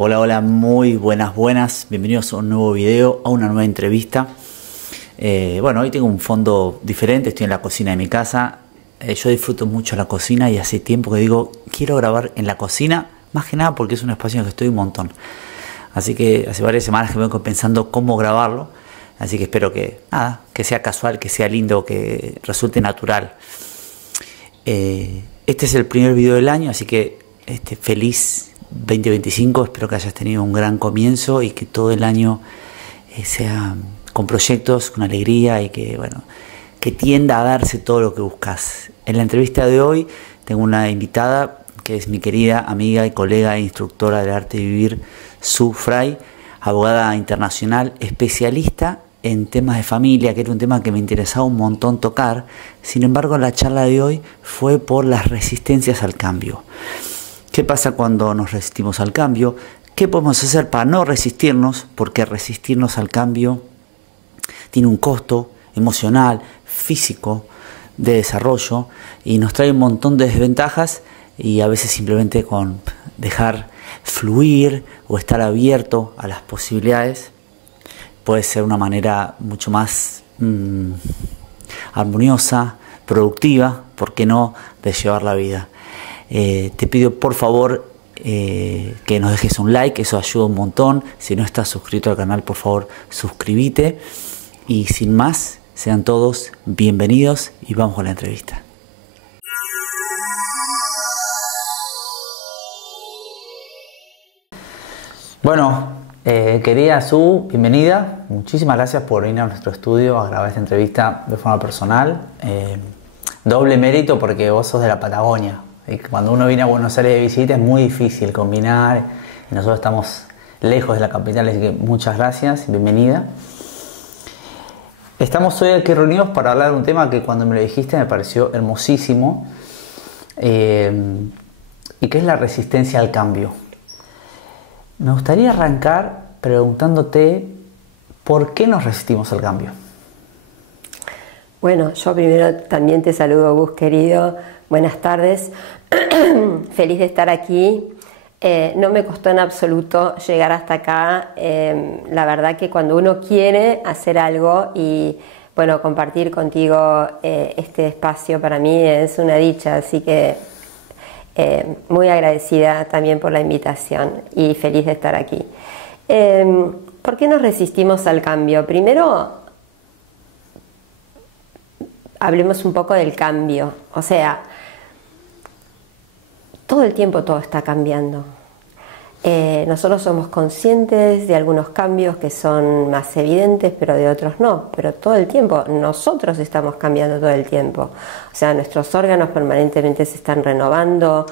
Hola, hola, muy buenas, bienvenidos a un nuevo video, a una nueva entrevista. Bueno, hoy tengo un fondo diferente, estoy en la cocina de mi casa. Yo disfruto mucho la cocina y hace tiempo que digo, quiero grabar en la cocina, más que nada porque es un espacio en el que estoy un montón. Así que hace varias semanas que vengo pensando cómo grabarlo, así que espero que sea casual, que sea lindo, que resulte natural. Este es el primer video del año, así que feliz 2025, espero que hayas tenido un gran comienzo y que todo el año sea con proyectos, con alegría y que tienda a darse todo lo que buscas. En la entrevista de hoy tengo una invitada que es mi querida amiga y colega e instructora del arte de vivir, Su Fray, abogada internacional, especialista en temas de familia, que era un tema que me interesaba un montón tocar. Sin embargo, la charla de hoy fue por las resistencias al cambio. ¿Qué pasa cuando nos resistimos al cambio? ¿Qué podemos hacer para no resistirnos? Porque resistirnos al cambio tiene un costo emocional, físico, de desarrollo y nos trae un montón de desventajas, y a veces simplemente con dejar fluir o estar abierto a las posibilidades puede ser una manera mucho más armoniosa, productiva, ¿por qué no?, de llevar la vida. Te pido por favor que nos dejes un like, eso ayuda un montón. Si no estás suscrito al canal, por favor suscríbete. Y sin más, sean todos bienvenidos y vamos con la entrevista. Bueno, querida Su, bienvenida. Muchísimas gracias por venir a nuestro estudio a grabar esta entrevista de forma personal. Doble mérito porque vos sos de la Patagonia. Y cuando uno viene a Buenos Aires de visita es muy difícil combinar, y nosotros estamos lejos de la capital, así que muchas gracias, bienvenida. Estamos hoy aquí reunidos para hablar de un tema que cuando me lo dijiste me pareció hermosísimo, y que es la resistencia al cambio. Me gustaría arrancar preguntándote ¿por qué nos resistimos al cambio? Bueno, yo primero también te saludo, Gus, querido. Buenas tardes. Feliz de estar aquí. No me costó en absoluto llegar hasta acá. La verdad que cuando uno quiere hacer algo y bueno, compartir contigo este espacio para mí es una dicha, así que muy agradecida también por la invitación y feliz de estar aquí. ¿Por qué nos resistimos al cambio? Primero, hablemos un poco del cambio. O sea, todo el tiempo todo está cambiando. Nosotros somos conscientes de algunos cambios que son más evidentes, pero de otros no. Pero todo el tiempo, nosotros estamos cambiando todo el tiempo. O sea, nuestros órganos permanentemente se están renovando,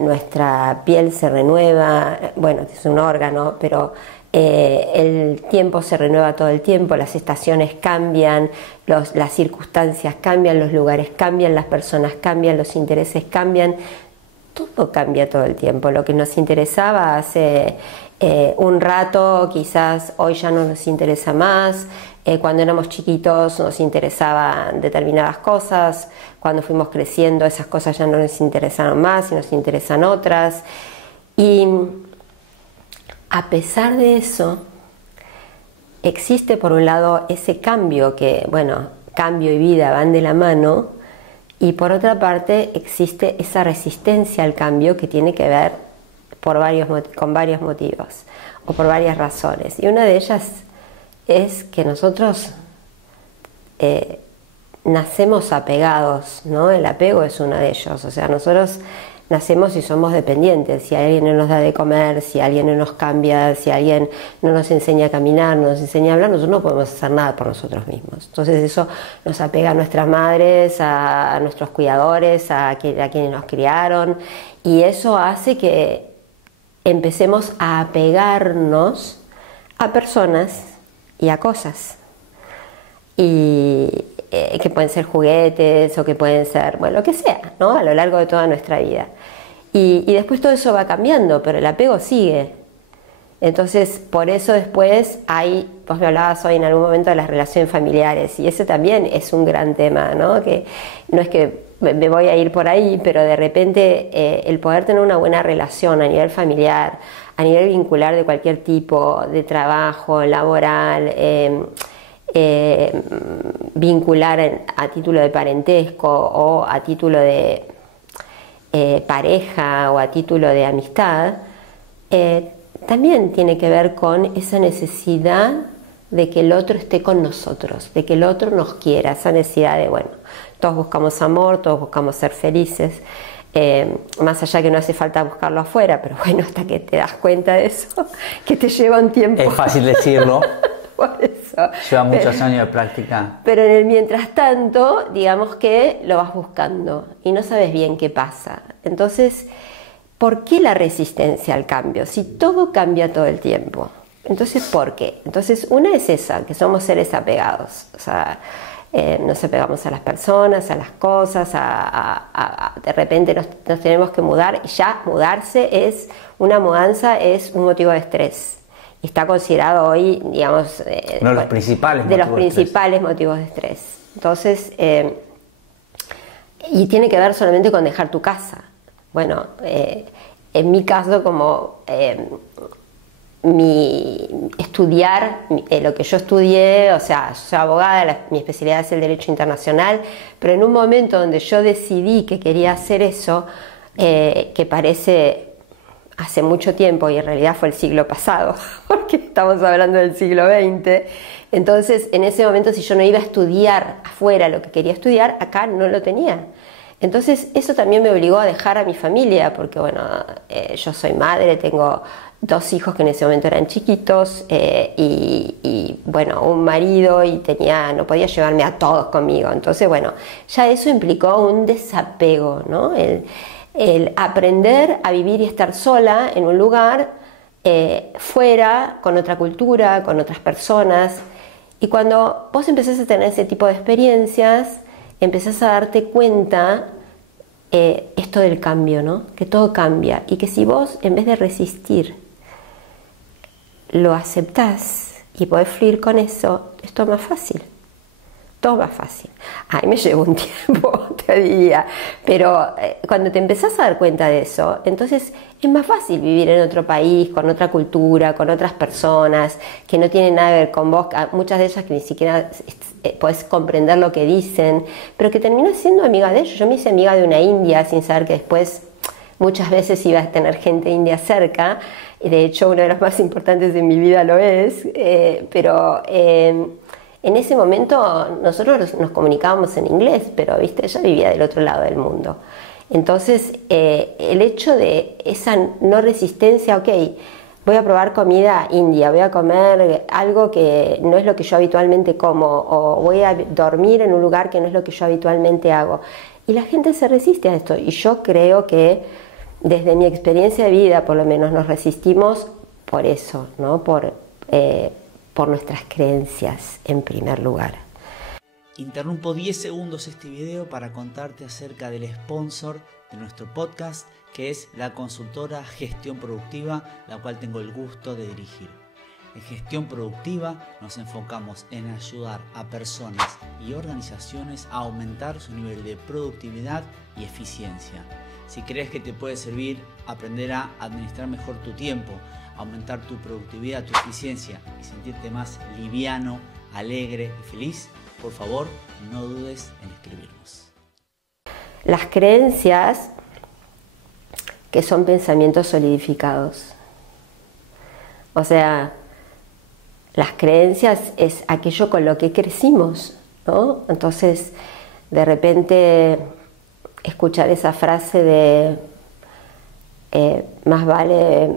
nuestra piel se renueva, bueno, es un órgano, pero el tiempo se renueva todo el tiempo, las estaciones cambian, las circunstancias cambian, los lugares cambian, las personas cambian, los intereses cambian. Todo cambia todo el tiempo. Lo que nos interesaba hace un rato, quizás hoy ya no nos interesa más. Cuando éramos chiquitos nos interesaban determinadas cosas. Cuando fuimos creciendo esas cosas ya no nos interesaron más y nos interesan otras. Y a pesar de eso, existe por un lado ese cambio que, bueno, cambio y vida van de la mano. Y por otra parte existe esa resistencia al cambio que tiene que ver con varios motivos o por varias razones. Y una de ellas es que nosotros nacemos apegados, ¿no? El apego es uno de ellos. O sea, nosotros nacemos y somos dependientes. Si alguien no nos da de comer, si alguien no nos cambia, si alguien no nos enseña a caminar, no nos enseña a hablar, nosotros no podemos hacer nada por nosotros mismos. Entonces eso nos apega a nuestras madres, a nuestros cuidadores, a quienes nos criaron, y eso hace que empecemos a apegarnos a personas y a cosas. Y que pueden ser juguetes o que pueden ser, bueno, lo que sea, ¿no? A lo largo de toda nuestra vida. Y después todo eso va cambiando, pero el apego sigue. Entonces, por eso después vos me hablabas hoy en algún momento de las relaciones familiares, y ese también es un gran tema, ¿no? Que no es que me voy a ir por ahí, pero de repente el poder tener una buena relación a nivel familiar, a nivel vincular de cualquier tipo, de trabajo, laboral, vincular a título de parentesco o a título de pareja o a título de amistad, también tiene que ver con esa necesidad de que el otro esté con nosotros, de que el otro nos quiera, esa necesidad de, bueno, todos buscamos amor, todos buscamos ser felices, más allá que no hace falta buscarlo afuera, pero bueno, hasta que te das cuenta de eso, que te lleva un tiempo. Es fácil decirlo. Por eso. Lleva muchos años de práctica. Pero en el mientras tanto, digamos que lo vas buscando y no sabes bien qué pasa. Entonces, ¿por qué la resistencia al cambio? Si todo cambia todo el tiempo. Entonces, ¿por qué? Entonces, una es esa, que somos seres apegados. O sea, nos apegamos a las personas, a las cosas, de repente nos tenemos que mudar. Y ya mudarse una mudanza es un motivo de estrés. Y está considerado hoy, digamos, uno de los principales motivos de estrés. Entonces, y tiene que ver solamente con dejar tu casa. Bueno, en mi caso, como estudiar lo que yo estudié, o sea, soy abogada, mi especialidad es el Derecho Internacional, pero en un momento donde yo decidí que quería hacer eso, que parece hace mucho tiempo y en realidad fue el siglo pasado, porque estamos hablando del siglo XX, entonces en ese momento si yo no iba a estudiar afuera lo que quería estudiar, acá no lo tenía. Entonces eso también me obligó a dejar a mi familia, porque bueno, yo soy madre, tengo 2 hijos que en ese momento eran chiquitos y bueno, un marido y no podía llevarme a todos conmigo. Entonces bueno, ya eso implicó un desapego, ¿no? El aprender a vivir y estar sola en un lugar fuera, con otra cultura, con otras personas. Y cuando vos empezás a tener ese tipo de experiencias, empezás a darte cuenta esto del cambio, ¿no? Que todo cambia y que si vos en vez de resistir lo aceptás y podés fluir con eso, es todo más fácil. Todo más fácil. Ay, me llevó un tiempo, te diría, pero cuando te empezás a dar cuenta de eso, entonces es más fácil vivir en otro país, con otra cultura, con otras personas que no tienen nada que ver con vos, muchas de ellas que ni siquiera podés comprender lo que dicen, pero que terminás siendo amiga de ellos. Yo me hice amiga de una india sin saber que después muchas veces iba a tener gente india cerca, y de hecho uno de los más importantes de mi vida lo es, pero en ese momento nosotros nos comunicábamos en inglés, pero viste, ella vivía del otro lado del mundo. Entonces el hecho de esa no resistencia, ok, voy a probar comida india, voy a comer algo que no es lo que yo habitualmente como, o voy a dormir en un lugar que no es lo que yo habitualmente hago. Y la gente se resiste a esto, y yo creo que desde mi experiencia de vida, por lo menos, nos resistimos por eso, ¿no? Por nuestras creencias en primer lugar. Interrumpo 10 segundos este video para contarte acerca del sponsor de nuestro podcast, que es la consultora Gestión Productiva, la cual tengo el gusto de dirigir. En Gestión Productiva nos enfocamos en ayudar a personas y organizaciones a aumentar su nivel de productividad y eficiencia. Si crees que te puede servir aprender a administrar mejor tu tiempo, aumentar tu productividad, tu eficiencia y sentirte más liviano, alegre y feliz, por favor, no dudes en escribirnos. Las creencias, que son pensamientos solidificados. O sea, las creencias es aquello con lo que crecimos, ¿no? Entonces, de repente, escuchar esa frase de más vale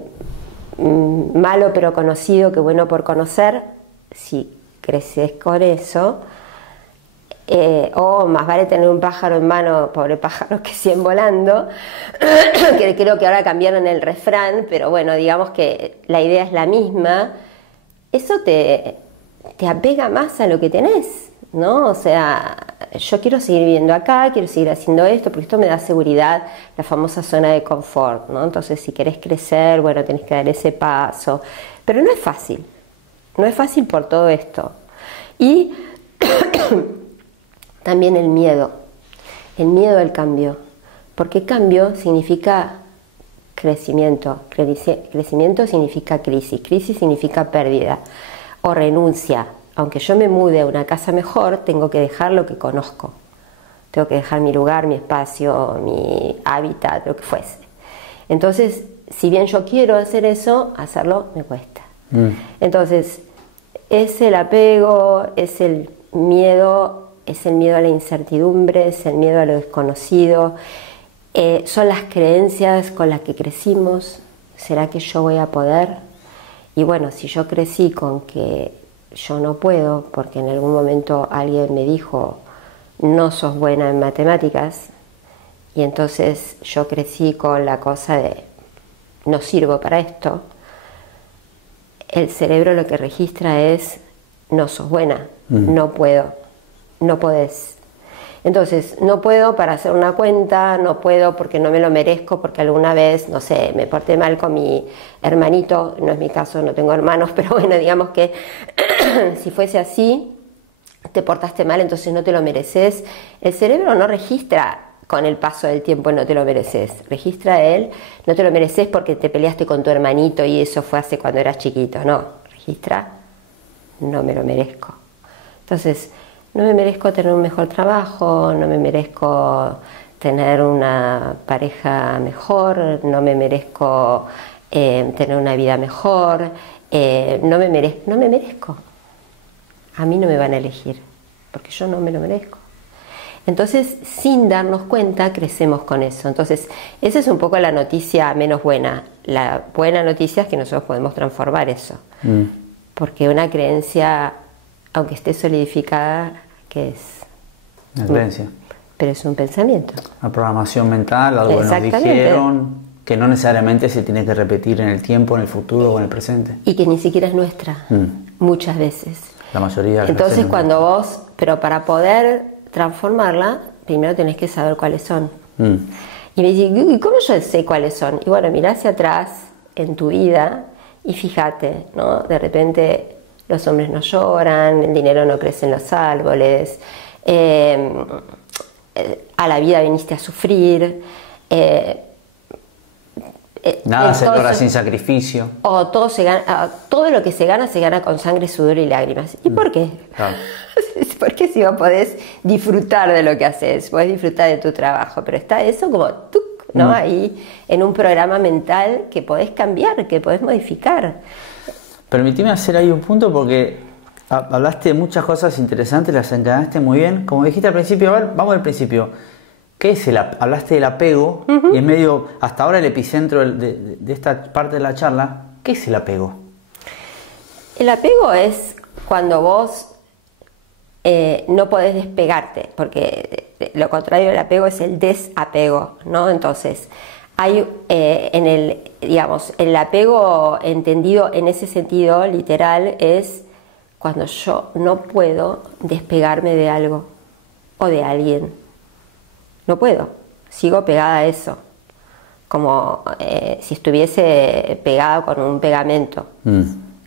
malo pero conocido que bueno por conocer, si creces con eso, o más vale tener un pájaro en mano, pobre pájaro, que 100 volando, que creo que ahora cambiaron el refrán, pero bueno, digamos que la idea es la misma. Eso te apega más a lo que tenés, ¿no? O sea, yo quiero seguir viviendo acá, quiero seguir haciendo esto, porque esto me da seguridad, la famosa zona de confort, ¿no? Entonces, si querés crecer, bueno, tenés que dar ese paso. Pero no es fácil por todo esto. Y también el miedo al cambio, porque cambio significa crecimiento. Crecimiento significa crisis. Crisis significa pérdida o renuncia. Aunque yo me mude a una casa mejor, tengo que dejar lo que conozco. Tengo que dejar mi lugar, mi espacio, mi hábitat, lo que fuese. Entonces, si bien yo quiero hacer eso, hacerlo me cuesta. Entonces, es el apego, es el miedo a la incertidumbre, es el miedo a lo desconocido, son las creencias con las que crecimos. ¿Será que yo voy a poder? Y bueno, si yo crecí con que yo no puedo, porque en algún momento alguien me dijo, no sos buena en matemáticas, y entonces yo crecí con la cosa de no sirvo para esto, el cerebro lo que registra es no sos buena, no puedo, no podés. Entonces, no puedo para hacer una cuenta, no puedo porque no me lo merezco, porque alguna vez, no sé, me porté mal con mi hermanito, no es mi caso, no tengo hermanos, pero bueno, digamos que si fuese así, te portaste mal, entonces no te lo mereces. El cerebro no registra con el paso del tiempo no te lo mereces, registra él, no te lo mereces porque te peleaste con tu hermanito y eso fue hace cuando eras chiquito, no, registra, no me lo merezco. Entonces, no me merezco tener un mejor trabajo, no me merezco tener una pareja mejor, no me merezco tener una vida mejor, no me merezco. A mí no me van a elegir, porque yo no me lo merezco. Entonces, sin darnos cuenta, crecemos con eso. Entonces, esa es un poco la noticia menos buena. La buena noticia es que nosotros podemos transformar eso. Porque una creencia, aunque esté solidificada, ¿qué es? Una creencia. Pero es un pensamiento. Una programación mental, algo que nos dijeron, que no necesariamente se tiene que repetir en el tiempo, en el futuro o en el presente. Y que ni siquiera es nuestra, muchas veces. La mayoría. Entonces, cuando vos, pero para poder transformarla, primero tenés que saber cuáles son. Y me dice, ¿y cómo yo sé cuáles son? Y bueno, mirá hacia atrás en tu vida y fíjate, ¿no? De repente los hombres no lloran, el dinero no crece en los árboles, a la vida viniste a sufrir. Nada se logra sin sacrificio. O todo se gana, todo lo que se gana con sangre, sudor y lágrimas. ¿Y por qué? Claro. Porque si vos podés disfrutar de lo que haces, podés disfrutar de tu trabajo, pero está eso como ¡tuc!, ¿no? Ahí en un programa mental que podés cambiar, que podés modificar. Permitime hacer ahí un punto porque hablaste de muchas cosas interesantes, las encadenaste muy bien. Como dijiste al principio, a ver, vamos al principio. ¿Qué es hablaste del apego y en medio, hasta ahora el epicentro de esta parte de la charla, ¿qué es el apego? El apego es cuando vos no podés despegarte, porque lo contrario del apego es el desapego, ¿no? Entonces, hay el apego entendido en ese sentido literal es cuando yo no puedo despegarme de algo o de alguien. No puedo, sigo pegada a eso, como si estuviese pegada con un pegamento.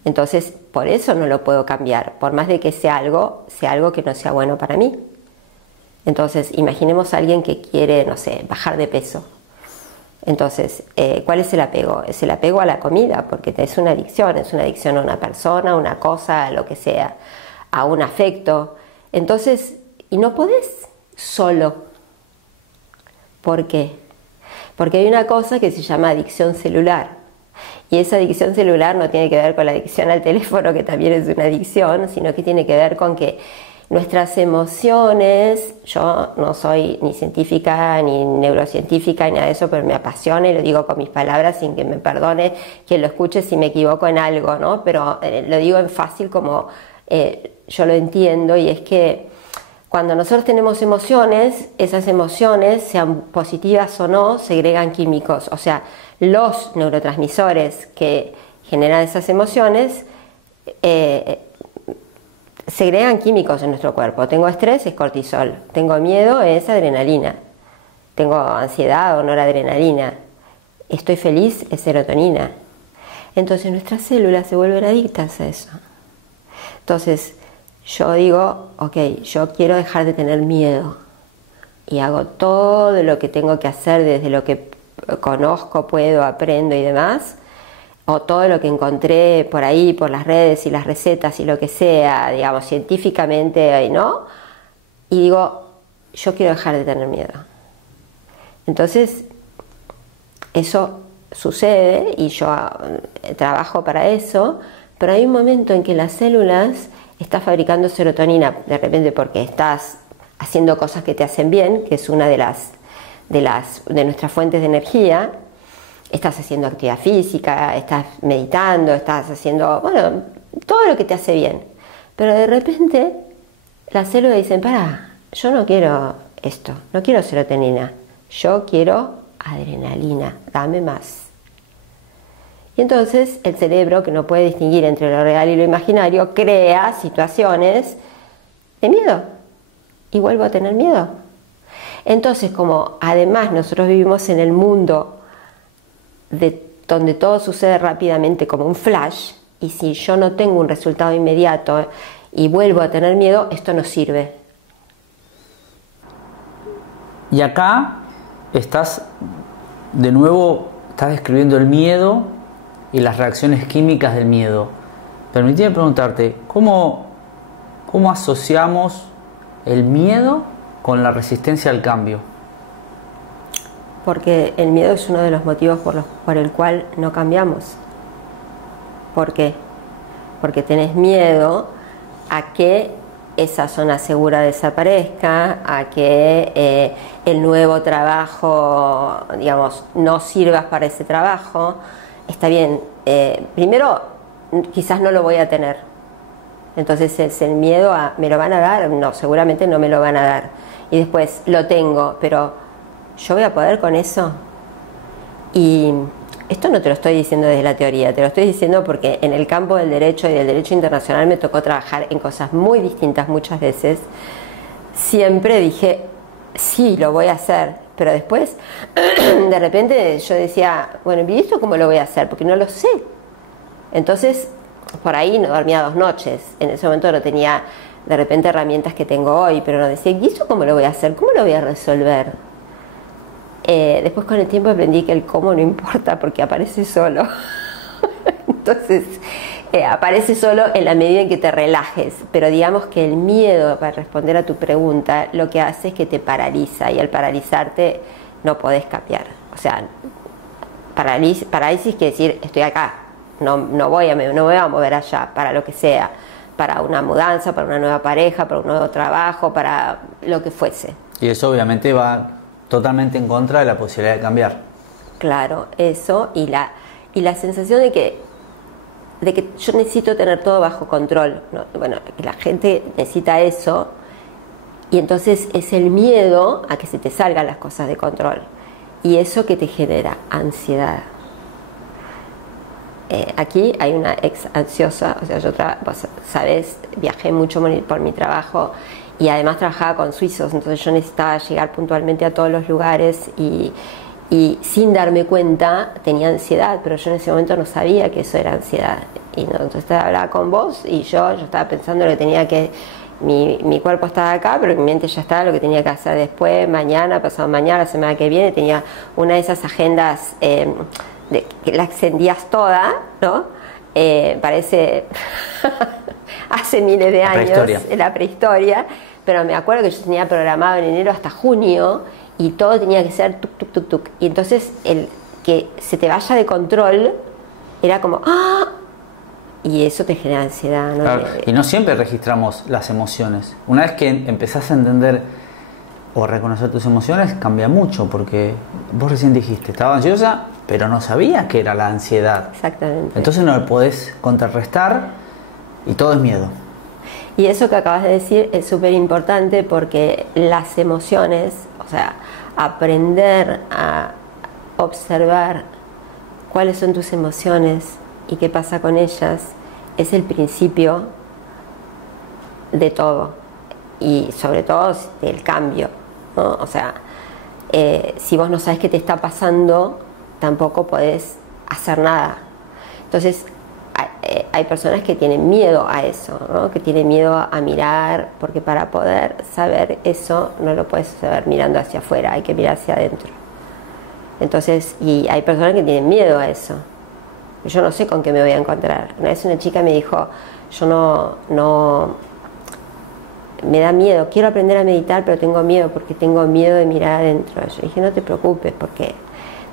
Entonces, por eso no lo puedo cambiar, por más de que sea algo que no sea bueno para mí. Entonces, imaginemos a alguien que quiere, no sé, bajar de peso. Entonces, ¿cuál es el apego? Es el apego a la comida, porque es una adicción a una persona, a una cosa, a lo que sea, a un afecto. Entonces, y no podés solo. ¿Por qué? Porque hay una cosa que se llama adicción celular. Y esa adicción celular no tiene que ver con la adicción al teléfono, que también es una adicción, sino que tiene que ver con que nuestras emociones, yo no soy ni científica, ni neurocientífica, ni nada de eso, pero me apasiona y lo digo con mis palabras sin que me perdone quien lo escuche si me equivoco en algo, ¿no? Pero lo digo en fácil como yo lo entiendo, y es que cuando nosotros tenemos emociones, esas emociones, sean positivas o no, segregan químicos. O sea, los neurotransmisores que generan esas emociones segregan químicos en nuestro cuerpo. Tengo estrés, es cortisol. Tengo miedo, es adrenalina. Tengo ansiedad o noradrenalina. Estoy feliz, es serotonina. Entonces nuestras células se vuelven adictas a eso. Entonces, yo digo, ok, yo quiero dejar de tener miedo y hago todo lo que tengo que hacer desde lo que conozco, puedo, aprendo y demás, o todo lo que encontré por ahí, por las redes y las recetas y lo que sea, digamos, científicamente, ¿no? Y digo, yo quiero dejar de tener miedo. Entonces, eso sucede y yo trabajo para eso, pero hay un momento en que las células están fabricando serotonina, de repente porque estás haciendo cosas que te hacen bien, que es una de nuestras fuentes de energía. Estás haciendo actividad física, estás meditando, estás haciendo, bueno, todo lo que te hace bien. Pero de repente las células dicen, pará, yo no quiero esto, no quiero serotonina, yo quiero adrenalina, dame más. Y entonces el cerebro, que no puede distinguir entre lo real y lo imaginario, crea situaciones de miedo. Y vuelvo a tener miedo. Entonces, como además nosotros vivimos en el mundo donde todo sucede rápidamente como un flash, y si yo no tengo un resultado inmediato y vuelvo a tener miedo, esto no sirve. Y acá estás describiendo el miedo y las reacciones químicas del miedo. Permíteme preguntarte, ¿cómo asociamos el miedo con la resistencia al cambio? Porque el miedo es uno de los motivos por el cual no cambiamos. ¿Por qué? Porque tenés miedo a que esa zona segura desaparezca, a que el nuevo trabajo, digamos, no sirvas para ese trabajo. Está bien, primero quizás no lo voy a tener. Entonces es el miedo a, ¿me lo van a dar? No, seguramente no me lo van a dar. Y después, lo tengo, pero ¿yo voy a poder con eso? Y esto no te lo estoy diciendo desde la teoría, te lo estoy diciendo porque en el campo del derecho y del derecho internacional me tocó trabajar en cosas muy distintas muchas veces. Siempre dije, sí, lo voy a hacer, pero después, de repente yo decía, bueno, ¿y esto cómo lo voy a hacer? Porque no lo sé. Entonces, por ahí no dormía 2 noches. En ese momento no tenía, de repente, herramientas que tengo hoy, pero no decía, ¿y esto cómo lo voy a hacer? ¿Cómo lo voy a resolver? Después con el tiempo aprendí que el cómo no importa porque aparece solo. Entonces, aparece solo en la medida en que te relajes. Pero digamos que el miedo, para responder a tu pregunta, lo que hace es que te paraliza y al paralizarte no podés cambiar. O sea, parálisis quiere decir estoy acá, no me voy a mover allá para lo que sea, para una mudanza, para una nueva pareja, para un nuevo trabajo, para lo que fuese. Y eso obviamente va totalmente en contra de la posibilidad de cambiar. Claro, eso y la sensación de que yo necesito tener todo bajo control, ¿no? Bueno, que la gente necesita eso y entonces es el miedo a que se te salgan las cosas de control y eso que te genera ansiedad. Aquí hay una ex ansiosa, o sea, vos sabés, viajé mucho por mi trabajo y además trabajaba con suizos, entonces yo necesitaba llegar puntualmente a todos los lugares y sin darme cuenta tenía ansiedad, pero yo en ese momento no sabía que eso era ansiedad. Y no, entonces hablaba con vos y yo estaba pensando que tenía que, mi cuerpo estaba acá, pero mi mente ya estaba lo que tenía que hacer después, mañana, pasado mañana, la semana que viene. Tenía una de esas agendas que la extendías toda, ¿no? Parece hace miles de años, la prehistoria, pero me acuerdo que yo tenía programado en enero hasta junio y todo tenía que ser tuk, tuk, tuk, tuk. Y entonces el que se te vaya de control era como ¡ah! Y eso te genera ansiedad, ¿no? Claro, y no siempre registramos las emociones. Una vez que empezás a entender o reconocer tus emociones, cambia mucho, porque vos recién dijiste, estaba ansiosa, pero no sabías que era la ansiedad. Exactamente. Entonces no lo podés contrarrestar y todo es miedo. Y eso que acabas de decir es súper importante porque las emociones, o sea, aprender a observar cuáles son tus emociones y qué pasa con ellas, es el principio de todo y sobre todo del cambio, ¿no? O sea, si vos no sabes qué te está pasando, tampoco podés hacer nada. Entonces hay personas que tienen miedo a eso, ¿no? Que tienen miedo a mirar, porque para poder saber eso no lo puedes saber mirando hacia afuera, hay que mirar hacia adentro. Entonces, y hay personas que tienen miedo a eso. Yo no sé con qué me voy a encontrar. Una vez una chica me dijo, yo no me da miedo, quiero aprender a meditar, pero tengo miedo porque tengo miedo de mirar adentro. Yo dije, no te preocupes, porque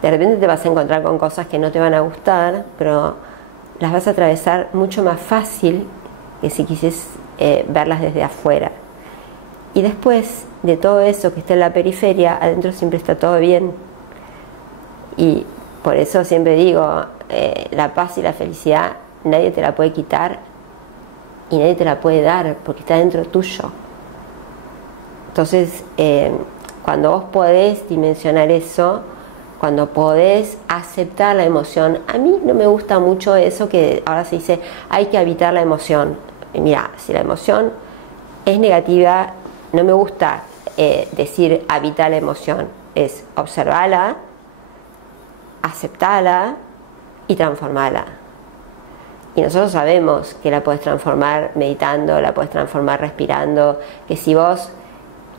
de repente te vas a encontrar con cosas que no te van a gustar, pero las vas a atravesar mucho más fácil que si quisieses verlas desde afuera. Y después de todo eso que está en la periferia, adentro siempre está todo bien. Y por eso siempre digo, la paz y la felicidad nadie te la puede quitar y nadie te la puede dar porque está dentro tuyo. Entonces, cuando vos podés dimensionar eso, cuando podés aceptar la emoción, a mí no me gusta mucho eso que ahora se dice, hay que evitar la emoción. Mira, si la emoción es negativa, no me gusta decir evitar la emoción, es observarla, aceptarla y transformarla. Y nosotros sabemos que la puedes transformar meditando, la puedes transformar respirando, que si vos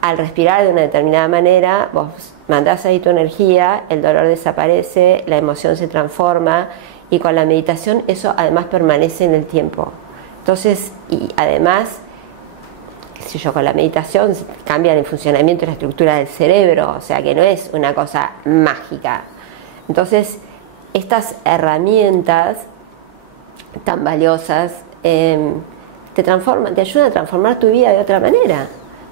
al respirar de una determinada manera, vos mandás ahí tu energía, el dolor desaparece, la emoción se transforma y con la meditación eso además permanece en el tiempo. Entonces, y además, qué sé yo, con la meditación cambia el funcionamiento y la estructura del cerebro, o sea que no es una cosa mágica. Entonces, estas herramientas tan valiosas te transforman, te ayudan a transformar tu vida de otra manera.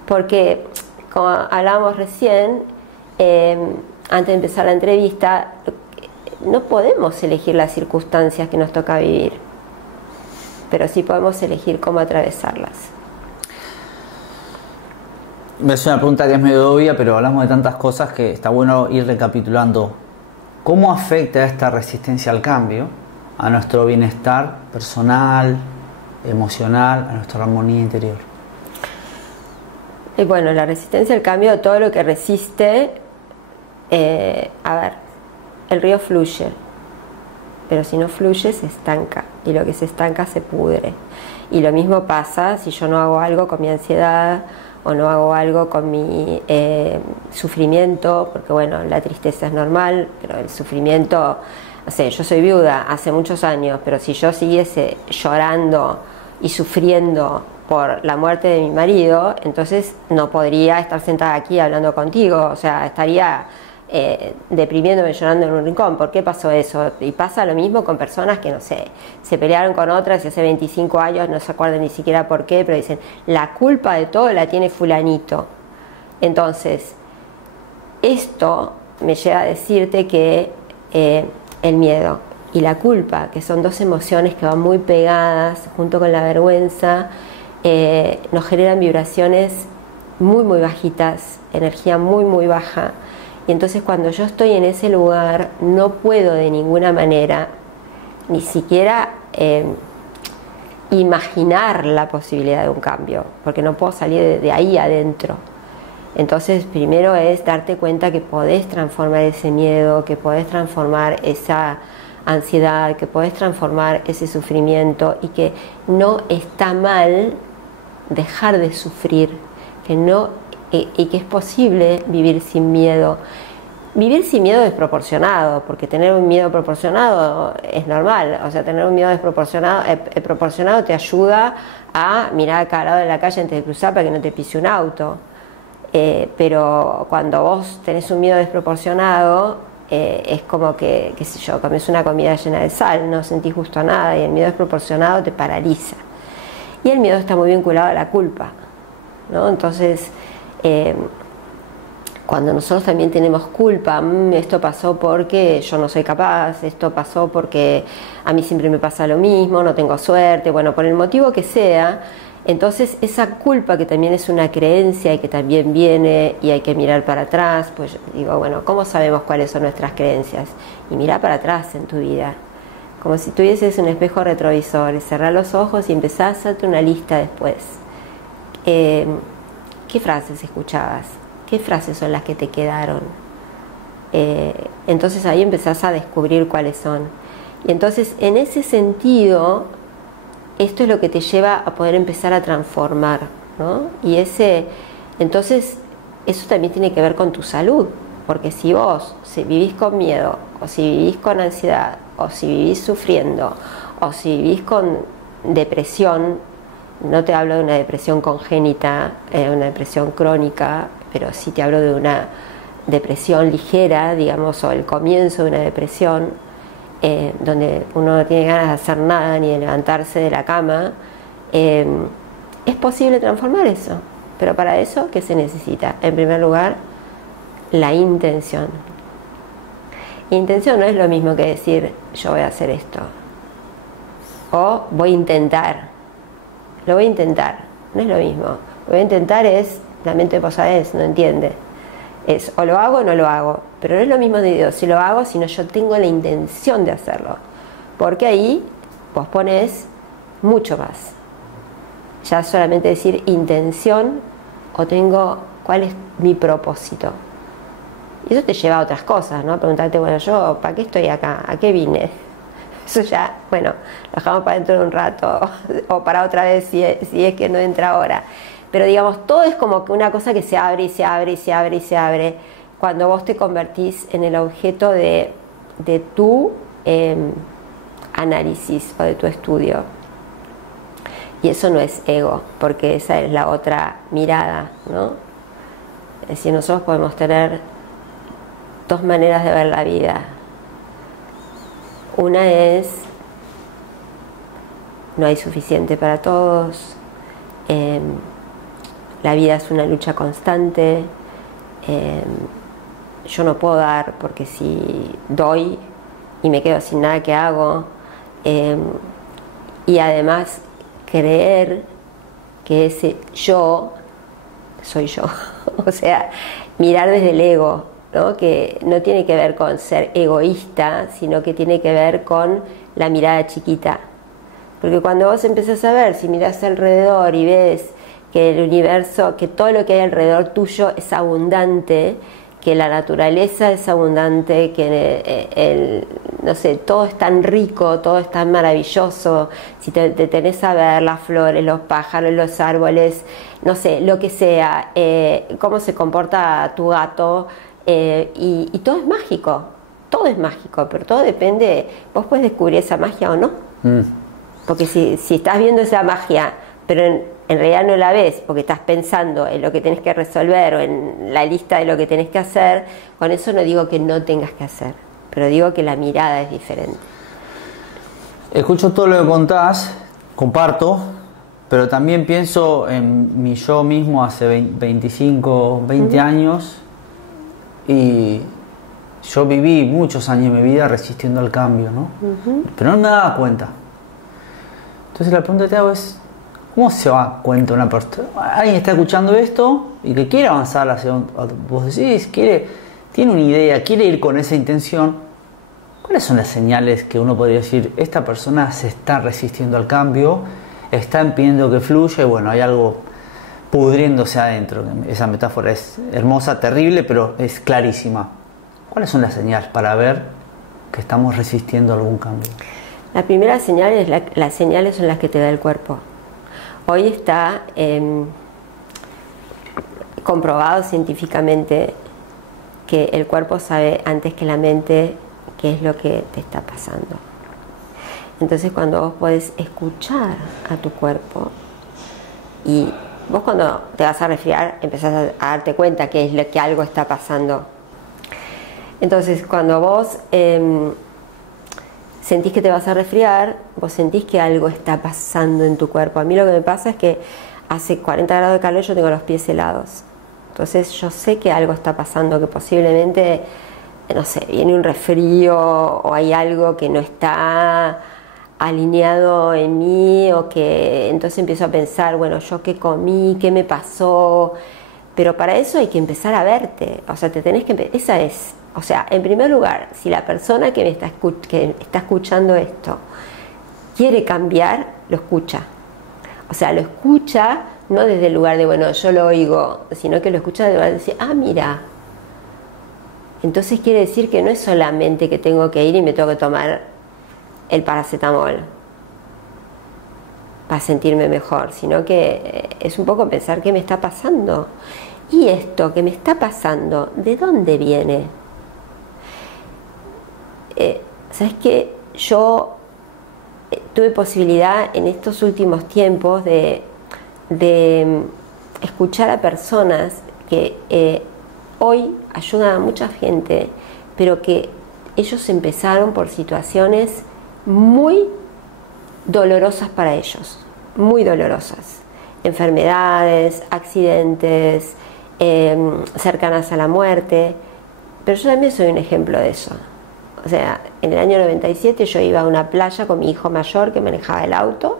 Porque, como hablábamos recién, antes de empezar la entrevista, no podemos elegir las circunstancias que nos toca vivir, pero sí podemos elegir cómo atravesarlas. Es una pregunta que es medio obvia, pero hablamos de tantas cosas que está bueno ir recapitulando. ¿Cómo afecta esta resistencia al cambio a nuestro bienestar personal, emocional, a nuestra armonía interior? Y bueno, la resistencia al cambio, todo lo que resiste, a ver, el río fluye, pero si no fluye se estanca, y lo que se estanca se pudre. Y lo mismo pasa si yo no hago algo con mi ansiedad, o no hago algo con mi sufrimiento, porque bueno, la tristeza es normal, pero el sufrimiento, no sé, yo soy viuda hace muchos años, pero si yo siguiese llorando y sufriendo por la muerte de mi marido, entonces no podría estar sentada aquí hablando contigo, o sea, estaría deprimiéndome, llorando en un rincón. ¿Por qué pasó eso? Y pasa lo mismo con personas que, no sé, se pelearon con otras y hace 25 años no se acuerdan ni siquiera por qué, pero dicen, la culpa de todo la tiene fulanito. Entonces, esto me lleva a decirte que el miedo y la culpa, que son dos emociones que van muy pegadas junto con la vergüenza, nos generan vibraciones muy muy bajitas, energía muy muy baja. Y entonces cuando yo estoy en ese lugar no puedo de ninguna manera ni siquiera imaginar la posibilidad de un cambio, porque no puedo salir de ahí adentro. Entonces primero es darte cuenta que podés transformar ese miedo, que podés transformar esa ansiedad, que podés transformar ese sufrimiento y que no está mal dejar de sufrir, y que es posible vivir sin miedo. Vivir sin miedo es desproporcionado, porque tener un miedo proporcionado es normal, o sea, tener un miedo proporcionado te ayuda a mirar a cada lado de la calle antes de cruzar para que no te pise un auto, pero cuando vos tenés un miedo desproporcionado, es como que, qué sé yo, comes una comida llena de sal, no sentís gusto a nada, y el miedo desproporcionado te paraliza. Y el miedo está muy vinculado a la culpa, ¿no? Entonces, cuando nosotros también tenemos culpa, esto pasó porque yo no soy capaz, esto pasó porque a mí siempre me pasa lo mismo, no tengo suerte, bueno, por el motivo que sea, entonces esa culpa, que también es una creencia y que también viene y hay que mirar para atrás, pues digo, bueno, ¿cómo sabemos cuáles son nuestras creencias? Y mira para atrás en tu vida, como si tuvieses un espejo retrovisor, cerrar los ojos y empezás a hacerte una lista después. ¿Qué frases escuchabas? ¿Qué frases son las que te quedaron? Entonces ahí empezás a descubrir cuáles son. Y entonces en ese sentido, esto es lo que te lleva a poder empezar a transformar, ¿no? Y entonces eso también tiene que ver con tu salud, Porque si vivís con miedo, o si vivís con ansiedad, o si vivís sufriendo, o si vivís con depresión, no te hablo de una depresión congénita, una depresión crónica, pero sí te hablo de una depresión ligera, digamos, o el comienzo de una depresión, donde uno no tiene ganas de hacer nada ni de levantarse de la cama, es posible transformar eso. Pero para eso, ¿qué se necesita? En primer lugar, la intención. Intención no es lo mismo que decir yo voy a hacer esto o voy a intentar. Lo voy a intentar, no es lo mismo. Lo voy a intentar es, la mente vos sabés, no entiende. Es o lo hago o no lo hago, pero no es lo mismo de Dios, si lo hago, sino yo tengo la intención de hacerlo, porque ahí vos pones mucho más. Ya solamente decir intención o tengo cuál es mi propósito. Y eso te lleva a otras cosas, ¿no? Preguntarte, bueno, yo, ¿para qué estoy acá? ¿A qué vine? Eso ya, bueno, lo dejamos para dentro de un rato o para otra vez si es que no entra ahora. Pero digamos, todo es como que una cosa que se abre y se abre y se abre y se abre cuando vos te convertís en el objeto de tu análisis o de tu estudio. Y eso no es ego, porque esa es la otra mirada, ¿no? Es decir, nosotros podemos tener dos maneras de ver la vida. Una es, no hay suficiente para todos, la vida es una lucha constante, yo no puedo dar porque si doy y me quedo sin nada que hago, y además creer que ese yo soy yo, o sea, mirar desde el ego, ¿no? Que no tiene que ver con ser egoísta, sino que tiene que ver con la mirada chiquita. Porque cuando vos empezás a ver, si mirás alrededor y ves que el universo, que todo lo que hay alrededor tuyo es abundante, que la naturaleza es abundante, que no sé, todo es tan rico, todo es tan maravilloso, si te tenés a ver las flores, los pájaros, los árboles, no sé, lo que sea, cómo se comporta tu gato, y todo es mágico, pero todo depende, vos puedes descubrir esa magia o no. Porque si estás viendo esa magia, pero en realidad no la ves porque estás pensando en lo que tenés que resolver o en la lista de lo que tenés que hacer, con eso no digo que no tengas que hacer, pero digo que la mirada es diferente. Escucho todo lo que contás, comparto, pero también pienso en mi yo mismo hace 25, 20 años, y yo viví muchos años de mi vida resistiendo al cambio, ¿no? Pero no me daba cuenta. Entonces la pregunta que te hago es, ¿cómo se da cuenta una persona? Alguien está escuchando esto y que quiere avanzar hacia vos decís, tiene una idea, quiere ir con esa intención. ¿Cuáles son las señales que uno podría decir, esta persona se está resistiendo al cambio, está impidiendo que fluya y bueno, hay algo pudriéndose adentro? Esa metáfora es hermosa, terrible, pero es clarísima. ¿Cuáles son las señales para ver que estamos resistiendo algún cambio? La primera señal es las señales son las que te da el cuerpo. Hoy está comprobado científicamente que el cuerpo sabe antes que la mente qué es lo que te está pasando. Entonces cuando vos podés escuchar a tu cuerpo, y vos cuando te vas a resfriar empezás a darte cuenta que algo está pasando. Entonces cuando vos sentís que te vas a resfriar, vos sentís que algo está pasando en tu cuerpo. A mí lo que me pasa es que hace 40 grados de calor, yo tengo los pies helados. Entonces yo sé que algo está pasando, que posiblemente, no sé, viene un resfrío o hay algo que no está alineado en mí, o que entonces empiezo a pensar, bueno, yo qué comí, qué me pasó. Pero para eso hay que empezar a verte, o sea, te tenés que esa es, o sea, en primer lugar, si la persona que está escuchando esto quiere cambiar, lo escucha. O sea, lo escucha no desde el lugar de, bueno, yo lo oigo, sino que lo escucha desde el lugar de decir, ah, mira. Entonces quiere decir que no es solamente que tengo que ir y me tengo que tomar el paracetamol para sentirme mejor, sino que es un poco pensar qué me está pasando. ¿y esto que me está pasando, de dónde viene? ¿Sabes qué? Yo tuve posibilidad en estos últimos tiempos de escuchar a personas que hoy ayudan a mucha gente, pero que ellos empezaron por situaciones muy dolorosas para ellos, muy dolorosas, enfermedades, accidentes, cercanas a la muerte, pero yo también soy un ejemplo de eso. O sea, en el año 97 yo iba a una playa con mi hijo mayor que manejaba el auto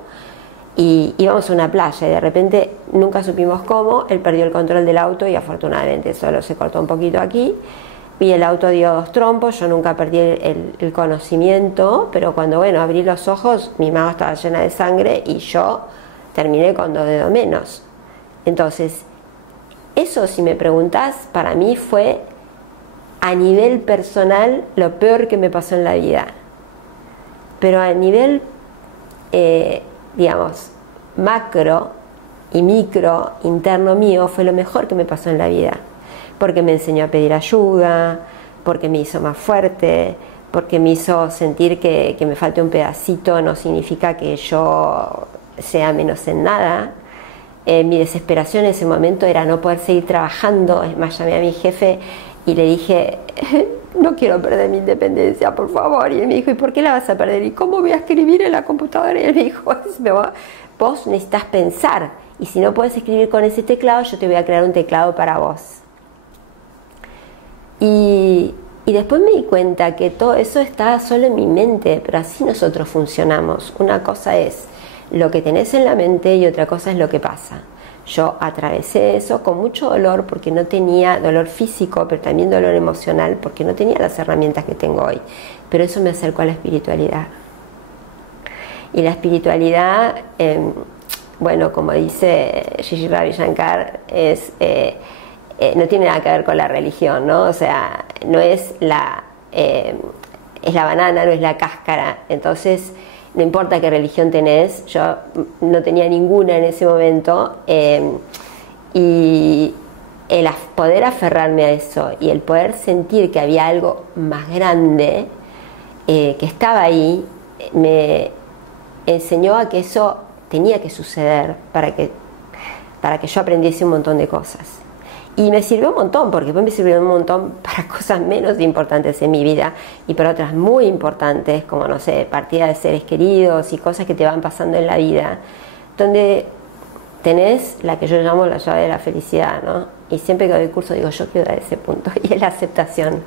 y íbamos a una playa y de repente nunca supimos cómo, él perdió el control del auto y afortunadamente solo se cortó un poquito aquí y el auto dio 2 trompos. Yo nunca perdí el conocimiento, pero cuando abrí los ojos mi mano estaba llena de sangre y yo terminé con 2 dedos menos. Entonces, eso, si me preguntás, para mí fue a nivel personal lo peor que me pasó en la vida, pero a nivel digamos macro y micro interno mío fue lo mejor que me pasó en la vida, porque me enseñó a pedir ayuda, porque me hizo más fuerte, porque me hizo sentir que me falte un pedacito no significa que yo sea menos en nada. Mi desesperación en ese momento era no poder seguir trabajando. Es más, llamé a mi jefe y le dije, no quiero perder mi independencia, por favor. Y él me dijo, ¿y por qué la vas a perder? ¿Y cómo voy a escribir en la computadora? Y él me dijo, vos necesitas pensar. Y si no puedes escribir con ese teclado, yo te voy a crear un teclado para vos. Y después me di cuenta que todo eso estaba solo en mi mente, pero así nosotros funcionamos. Una cosa es lo que tenés en la mente y otra cosa es lo que pasa. Yo atravesé eso con mucho dolor porque no tenía dolor físico, pero también dolor emocional porque no tenía las herramientas que tengo hoy. Pero eso me acercó a la espiritualidad. Y la espiritualidad, como dice Sri Ravi Shankar, no tiene nada que ver con la religión, ¿no? O sea, no es es la banana, no es la cáscara. Entonces, no importa qué religión tenés, yo no tenía ninguna en ese momento, y el poder aferrarme a eso y el poder sentir que había algo más grande que estaba ahí, me enseñó a que eso tenía que suceder para que yo aprendiese un montón de cosas. Y me sirvió un montón, porque después me sirvió un montón para cosas menos importantes en mi vida y para otras muy importantes, como, no sé, partida de seres queridos y cosas que te van pasando en la vida, donde tenés la que yo llamo la llave de la felicidad, ¿no? Y siempre que doy el curso digo, yo quiero dar ese punto, y es la aceptación.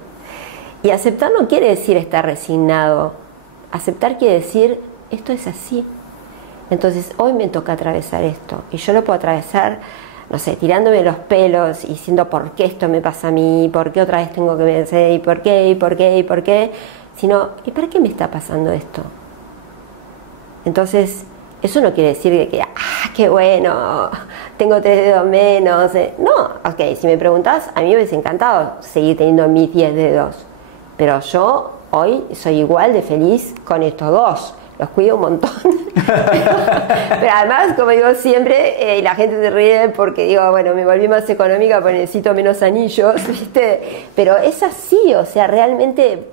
Y aceptar no quiere decir estar resignado. Aceptar quiere decir, esto es así. Entonces, hoy me toca atravesar esto, y yo lo puedo atravesar, no sé, tirándome los pelos y diciendo por qué esto me pasa a mí, por qué otra vez tengo que vencer, y por qué, sino, ¿y para qué me está pasando esto? Entonces, eso no quiere decir que qué bueno, tengo 3 dedos menos. No, ok, si me preguntás, a mí me hubiese encantado seguir teniendo mis 10 dedos, pero yo hoy soy igual de feliz con estos 2. Los cuido un montón. Pero además, como digo siempre, la gente se ríe porque digo, me volví más económica porque necesito menos anillos, ¿viste? Pero es así, o sea, realmente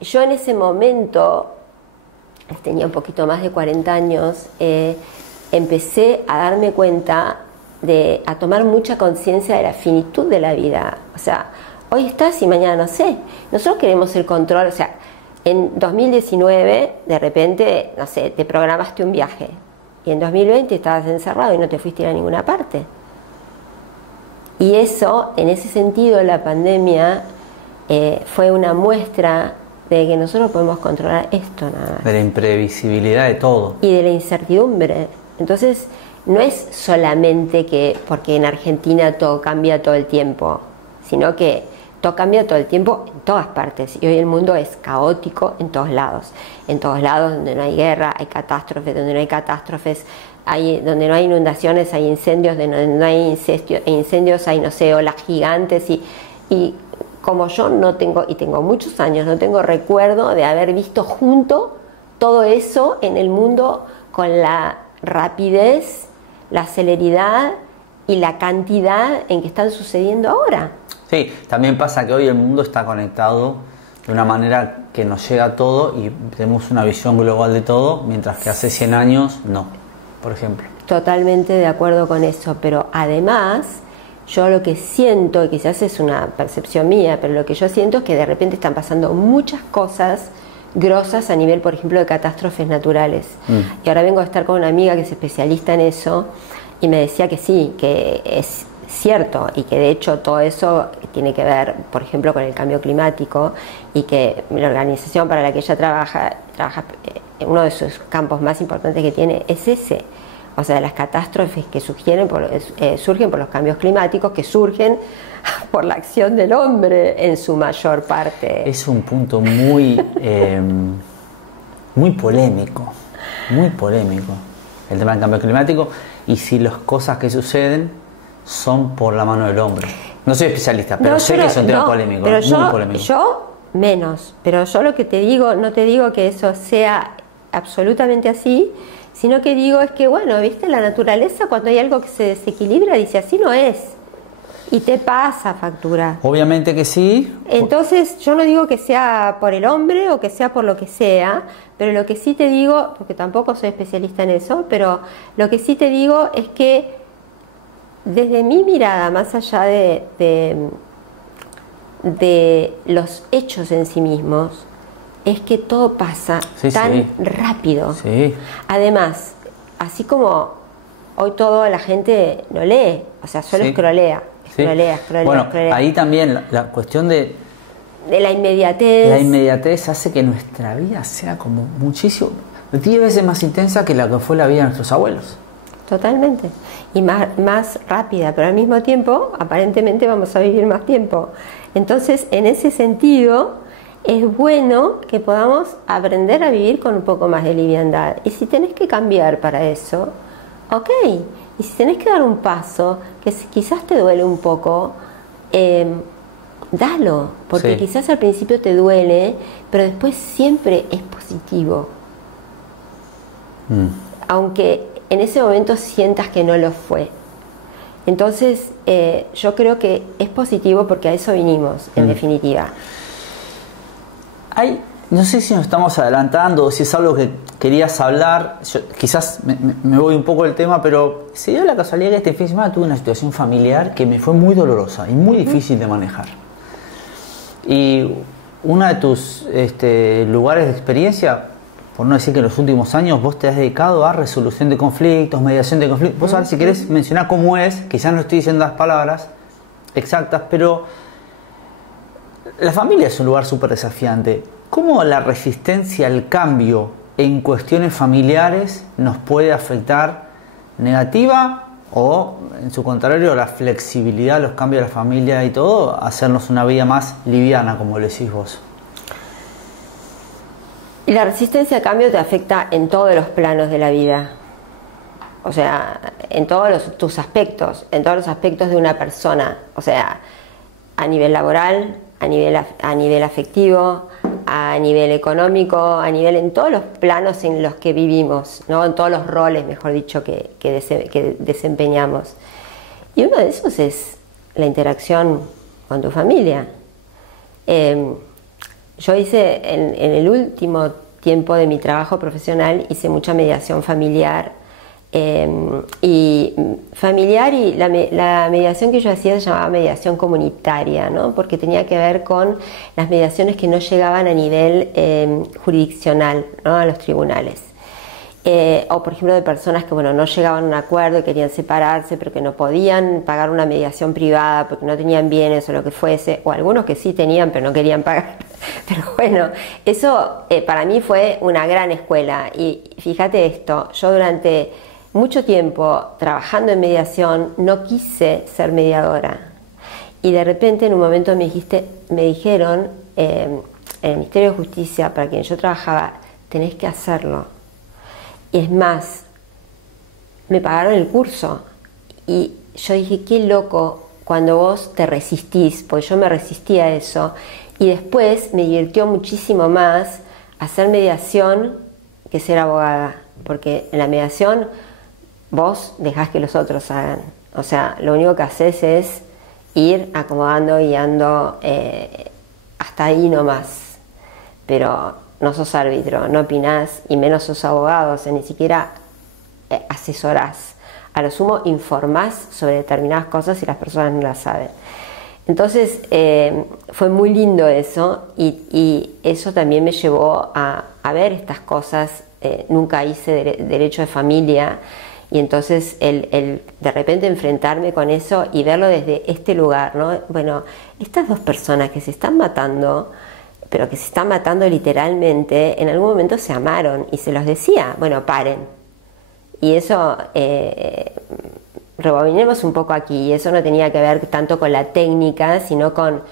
yo en ese momento, tenía un poquito más de 40 años, empecé a darme cuenta, a tomar mucha conciencia de la finitud de la vida. O sea, hoy estás y mañana no sé. Nosotros queremos el control, o sea, en 2019, de repente, no sé, te programaste un viaje. Y en 2020 estabas encerrado y no te fuiste a ir a ninguna parte. Y eso, en ese sentido, la pandemia fue una muestra de que nosotros podemos controlar esto nada más. De la imprevisibilidad de todo. Y de la incertidumbre. Entonces, no es solamente que, porque en Argentina todo cambia todo el tiempo, sino que todo cambia todo el tiempo en todas partes, y hoy el mundo es caótico en todos lados. En todos lados donde no hay guerra, hay catástrofes, donde no hay catástrofes, donde no hay inundaciones, hay incendios, donde no hay incendios, hay, no sé, olas gigantes, y como yo no tengo, y tengo muchos años, no tengo recuerdo de haber visto junto todo eso en el mundo con la rapidez, la celeridad y la cantidad en que están sucediendo ahora. Sí, también pasa que hoy el mundo está conectado de una manera que nos llega a todo y tenemos una visión global de todo, mientras que hace 100 años no, por ejemplo. Totalmente de acuerdo con eso, pero además yo lo que siento, y quizás es una percepción mía, pero lo que yo siento es que de repente están pasando muchas cosas grosas a nivel, por ejemplo, de catástrofes naturales. Y ahora vengo a estar con una amiga que es especialista en eso y me decía que sí, que es cierto y que de hecho todo eso tiene que ver, por ejemplo, con el cambio climático y que la organización para la que ella trabaja uno de sus campos más importantes que tiene es ese. O sea, las catástrofes que surgen por los cambios climáticos, que surgen por la acción del hombre en su mayor parte. Es un punto muy, muy polémico, el tema del cambio climático, y si las cosas que suceden son por la mano del hombre. No soy especialista, pero sé que es un tema polémico, pero muy polémico. Yo menos, pero yo lo que te digo, no te digo que eso sea absolutamente así, sino que digo es que, bueno, viste, la naturaleza cuando hay algo que se desequilibra dice así no es y te pasa factura. Obviamente que sí. Entonces yo no digo que sea por el hombre o que sea por lo que sea, pero lo que sí te digo, porque tampoco soy especialista en eso, pero lo que sí te digo es que desde mi mirada, más allá de los hechos en sí mismos, es que todo pasa tan rápido. Sí. Además, así como hoy toda la gente lo lee, o sea, solo escrolea. Bueno, ahí también la cuestión de la inmediatez. La inmediatez hace que nuestra vida sea como muchísimo, 10 veces más intensa que la que fue la vida de nuestros abuelos. Totalmente. Y más rápida, pero al mismo tiempo, aparentemente vamos a vivir más tiempo. Entonces, en ese sentido, es bueno que podamos aprender a vivir con un poco más de liviandad. Y si tenés que cambiar para eso, ok. Y si tenés que dar un paso, que quizás te duele un poco, dalo. Porque quizás al principio te duele, pero después siempre es positivo. Aunque en ese momento sientas que no lo fue. Entonces, yo creo que es positivo porque a eso vinimos, en definitiva. No sé si nos estamos adelantando o si es algo que querías hablar. Yo, quizás me voy un poco del tema, pero se dio la casualidad que este fin de semana tuve una situación familiar que me fue muy dolorosa y muy difícil de manejar. Y uno de tus lugares de experiencia, por no decir que en los últimos años vos te has dedicado a resolución de conflictos, mediación de conflictos. Vos a ver si querés mencionar cómo es, quizás no estoy diciendo las palabras exactas, pero la familia es un lugar súper desafiante. ¿Cómo la resistencia al cambio en cuestiones familiares nos puede afectar negativa o, en su contrario, la flexibilidad, los cambios de la familia y todo, hacernos una vida más liviana, como lo decís vos? Y la resistencia al cambio te afecta en todos los planos de la vida. O sea, en todos tus aspectos, en todos los aspectos de una persona. O sea, a nivel laboral, a nivel afectivo, a nivel económico, en todos los planos en los que vivimos, ¿no? En todos los roles, mejor dicho, que desempeñamos. Y uno de esos es la interacción con tu familia. Yo hice, en el último tiempo de mi trabajo profesional, hice mucha mediación familiar. Y la mediación que yo hacía se llamaba mediación comunitaria, ¿no? Porque tenía que ver con las mediaciones que no llegaban a nivel jurisdiccional, ¿no? A los tribunales. O por ejemplo de personas que no llegaban a un acuerdo y querían separarse pero que no podían pagar una mediación privada porque no tenían bienes o lo que fuese, o algunos que sí tenían pero no querían pagar. Pero bueno, eso para mí fue una gran escuela. Y fíjate esto, yo durante mucho tiempo trabajando en mediación no quise ser mediadora y de repente en un momento me dijeron en el Ministerio de Justicia, para quien yo trabajaba, tenés que hacerlo. Y es más, me pagaron el curso y yo dije, qué loco cuando vos te resistís, porque yo me resistía a eso, y después me divirtió muchísimo más hacer mediación que ser abogada, porque en la mediación vos dejás que los otros hagan. O sea, lo único que haces es ir acomodando, guiando, hasta ahí nomás. Pero no sos árbitro, no opinás, y menos sos abogado, o sea, ni siquiera asesorás. A lo sumo informás sobre determinadas cosas y las personas no las saben. Entonces fue muy lindo eso, y eso también me llevó a ver estas cosas. Nunca hice derecho de familia, y entonces el de repente enfrentarme con eso y verlo desde este lugar, ¿no? Bueno, estas dos personas que se están matando, pero que se están matando literalmente, en algún momento se amaron, y se los decía, bueno, paren. Y eso, rebobinemos un poco aquí, y eso no tenía que ver tanto con la técnica, sino con,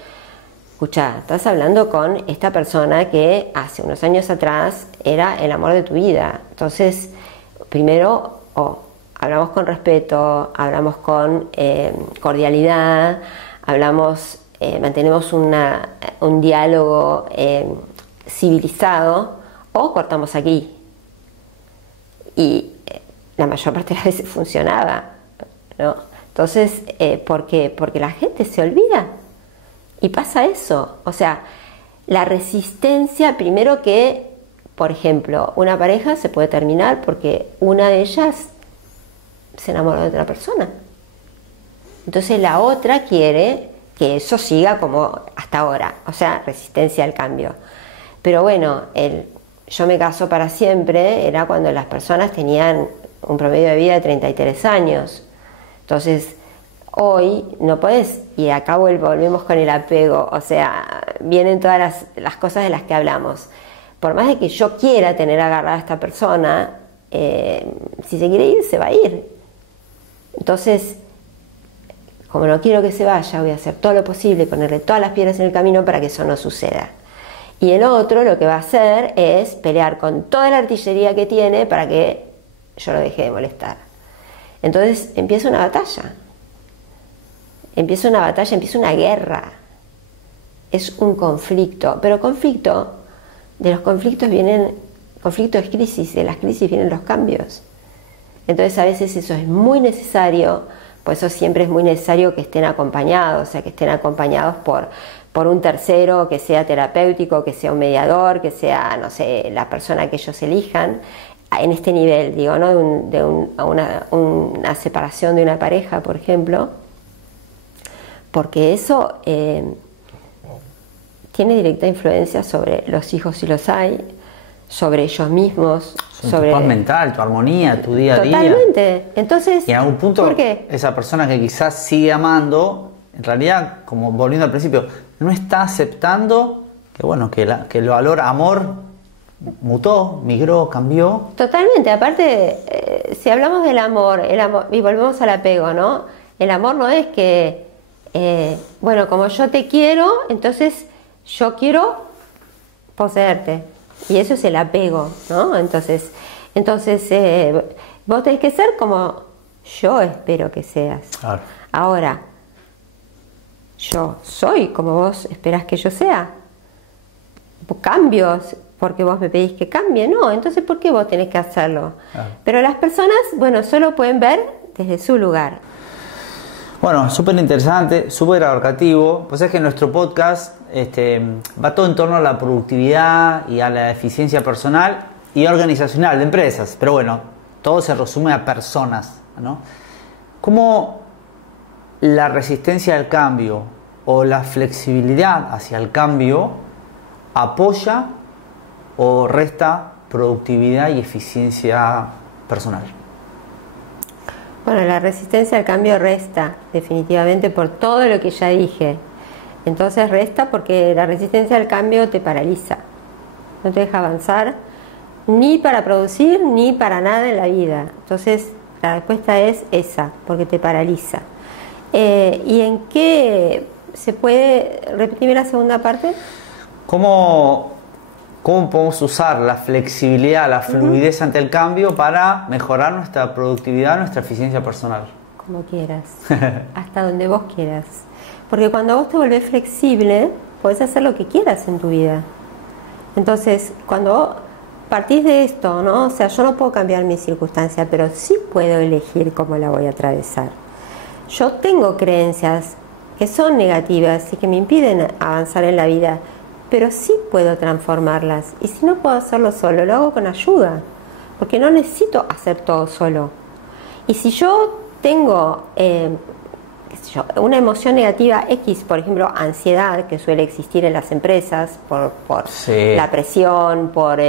escucha, estás hablando con esta persona que hace unos años atrás era el amor de tu vida. Entonces, primero, hablamos con respeto, hablamos con cordialidad, mantenemos un diálogo civilizado, o cortamos aquí. Y la mayor parte de las veces funcionaba, ¿no? Entonces, ¿por qué? Porque la gente se olvida y pasa eso. O sea, la resistencia, primero que, por ejemplo, una pareja se puede terminar porque una de ellas se enamoró de otra persona. Entonces la otra quiere que eso siga como hasta ahora, o sea, resistencia al cambio. Pero bueno, yo me caso para siempre era cuando las personas tenían un promedio de vida de 33 años. Entonces, hoy no podés, y acá volvemos con el apego, o sea, vienen todas las cosas de las que hablamos. Por más de que yo quiera tener agarrada a esta persona, si se quiere ir, se va a ir. Entonces, como no quiero que se vaya, voy a hacer todo lo posible, ponerle todas las piedras en el camino para que eso no suceda. Y el otro lo que va a hacer es pelear con toda la artillería que tiene para que yo lo deje de molestar. Entonces empieza una batalla. Empieza una guerra. Es un conflicto. Pero de los conflictos vienen, conflictos es crisis, de las crisis vienen los cambios. Entonces a veces eso es muy necesario, por eso siempre es muy necesario que estén acompañados, o sea, que estén acompañados por un tercero, que sea terapéutico, que sea un mediador, que sea, no sé, la persona que ellos elijan, en este nivel, digo, ¿no? Una separación de una pareja, por ejemplo, porque eso tiene directa influencia sobre los hijos si los hay, sobre ellos mismos, sobre tu paz mental, tu armonía, tu día a día. Totalmente. Entonces, y en algún punto, ¿por qué? Esa persona que quizás sigue amando, en realidad, como volviendo al principio, no está aceptando que, bueno, que el valor amor mutó, migró, cambió. Totalmente. Aparte, si hablamos del amor, y volvemos al apego, ¿no? El amor no es que, bueno, como yo te quiero, entonces yo quiero poseerte. Y eso es el apego, ¿no? Entonces vos tenés que ser como yo espero que seas. Claro. Ahora, yo soy como vos esperás que yo sea. Cambios porque vos me pedís que cambie, no, entonces ¿por qué vos tenés que hacerlo? Claro. Pero las personas, bueno, solo pueden ver desde su lugar. Bueno, súper interesante, súper abarcativo. Pues es que nuestro podcast va todo en torno a la productividad y a la eficiencia personal y organizacional de empresas. Pero bueno, todo se resume a personas, ¿no? ¿Cómo la resistencia al cambio o la flexibilidad hacia el cambio apoya o resta productividad y eficiencia personal? Bueno, la resistencia al cambio resta, definitivamente, por todo lo que ya dije. Entonces resta porque la resistencia al cambio te paraliza. No te deja avanzar ni para producir ni para nada en la vida. Entonces la respuesta es esa, porque te paraliza. ¿Y en qué se puede? Repetime la segunda parte. ¿Cómo podemos usar la flexibilidad, la fluidez ante el cambio para mejorar nuestra productividad, nuestra eficiencia personal? Como quieras, hasta donde vos quieras. Porque cuando vos te volvés flexible, podés hacer lo que quieras en tu vida. Entonces, cuando partís de esto, ¿no? O sea, yo no puedo cambiar mi circunstancia, pero sí puedo elegir cómo la voy a atravesar. yo tengo creencias que son negativas y que me impiden avanzar en la vida, pero sí puedo transformarlas. Y si no puedo hacerlo solo, lo hago con ayuda, porque no necesito hacer todo solo. Y si yo tengo una emoción negativa X, por ejemplo, ansiedad, que suele existir en las empresas por sí. la presión, por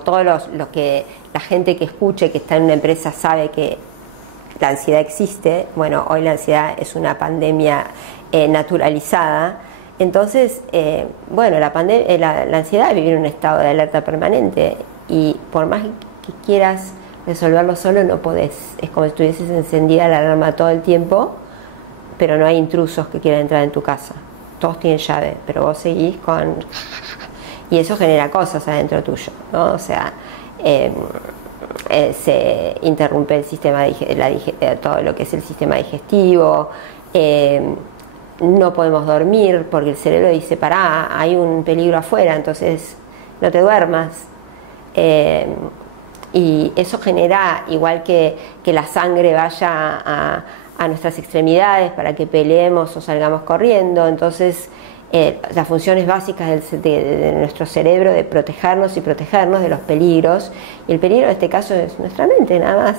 todo lo que la gente que escuche que está en una empresa sabe que la ansiedad existe. Bueno, hoy la ansiedad es una pandemia naturalizada. Entonces, la ansiedad es vivir en un estado de alerta permanente, y por más que quieras resolverlo solo, no podés. Es como si estuvieses encendida la alarma todo el tiempo, pero no hay intrusos que quieran entrar en tu casa. Todos tienen llave, pero vos seguís con... Y eso genera cosas adentro tuyo, ¿no? O sea, se interrumpe el sistema todo lo que es el sistema digestivo, no podemos dormir porque el cerebro dice, pará, hay un peligro afuera, entonces no te duermas. Y eso genera, igual que la sangre vaya a nuestras extremidades para que peleemos o salgamos corriendo. Entonces las funciones básicas de nuestro cerebro, de protegernos y protegernos de los peligros, y el peligro en este caso es nuestra mente, nada más.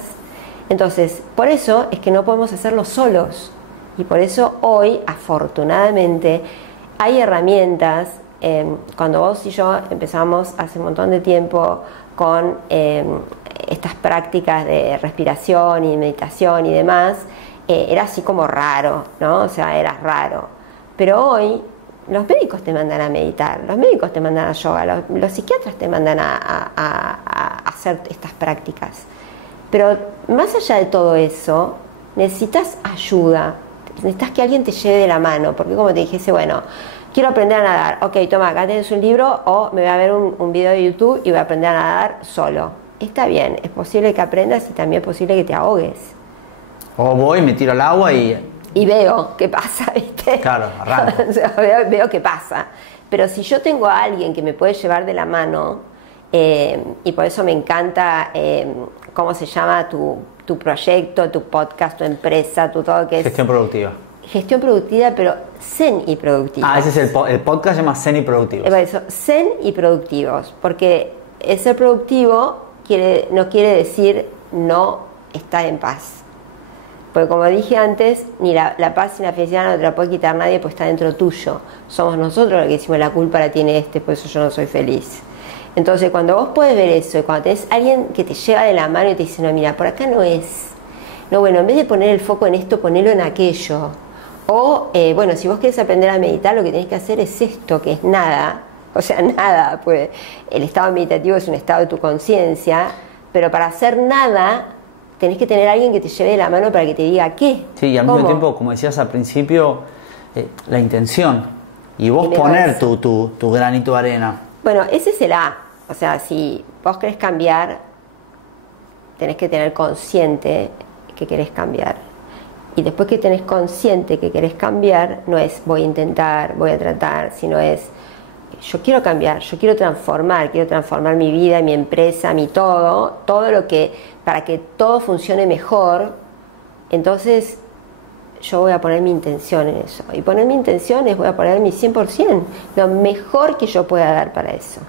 Entonces, por eso es que no podemos hacerlo solos, y por eso hoy, afortunadamente, hay herramientas. Cuando vos y yo empezamos hace un montón de tiempo con estas prácticas de respiración y meditación y demás, era así como raro, ¿no? O sea, era raro. Pero hoy los médicos te mandan a meditar, los médicos te mandan a yoga, los psiquiatras te mandan a hacer estas prácticas. Pero más allá de todo eso, necesitas ayuda, necesitas que alguien te lleve de la mano, porque como te dijese, bueno, quiero aprender a nadar, ok, toma, acá tenés un libro, o me voy a ver un video de YouTube y voy a aprender a nadar solo. Está bien, es posible que aprendas y también es posible que te ahogues. O voy, me tiro al agua y veo qué pasa, ¿viste? Claro, arranco. O sea, veo qué pasa. Pero si yo tengo a alguien que me puede llevar de la mano, y por eso me encanta, ¿cómo se llama tu proyecto, tu podcast, tu empresa, tu todo que es? Gestión productiva. Gestión productiva, pero zen y productiva. Ah, ese es el podcast, se llama Zen y Productivos. Por eso, zen y productivos, porque ser productivo no quiere decir no estar en paz. Porque como dije antes, ni la paz ni la felicidad no te la puede quitar nadie, pues está dentro tuyo. Somos nosotros los que decimos la culpa la tiene por eso yo no soy feliz. Entonces cuando vos podés ver eso, y cuando tenés alguien que te lleva de la mano y te dice, no, mira, por acá no es. No, bueno, en vez de poner el foco en esto, ponelo en aquello. O, si vos querés aprender a meditar, lo que tenés que hacer es esto, que es nada. O sea, nada, pues el estado meditativo es un estado de tu conciencia, pero para hacer nada tenés que tener a alguien que te lleve de la mano para que te diga qué. Sí, y al mismo tiempo, como decías al principio, la intención. Y vos poner tu granito de arena. Bueno, ese es el A. O sea, si vos querés cambiar, tenés que tener consciente que querés cambiar. Y después que tenés consciente que querés cambiar, no es voy a intentar, voy a tratar, sino es yo quiero cambiar, yo quiero transformar mi vida, mi empresa, mi todo lo que, para que todo funcione mejor. Entonces yo voy a poner mi intención en eso, y poner mi intención es voy a poner mi 100%, lo mejor que yo pueda dar para eso,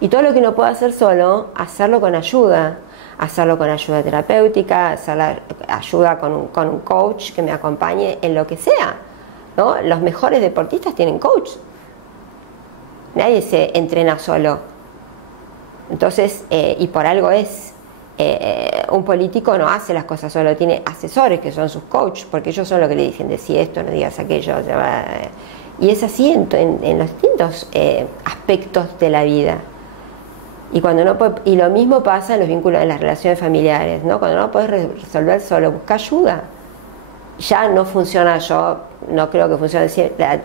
y todo lo que no puedo hacer solo, hacerlo con ayuda terapéutica, ayuda con un coach que me acompañe en lo que sea, ¿no? Los mejores deportistas tienen coach. Nadie se entrena solo. Entonces, y por algo es, un político no hace las cosas solo, tiene asesores que son sus coaches, porque ellos son los que le dicen, decí esto, no digas aquello. Y es así en los distintos aspectos de la vida. Y lo mismo pasa en los vínculos, en las relaciones familiares, ¿no? Cuando no puedes resolver solo, busca ayuda. Ya no funciona, yo no creo que funcione.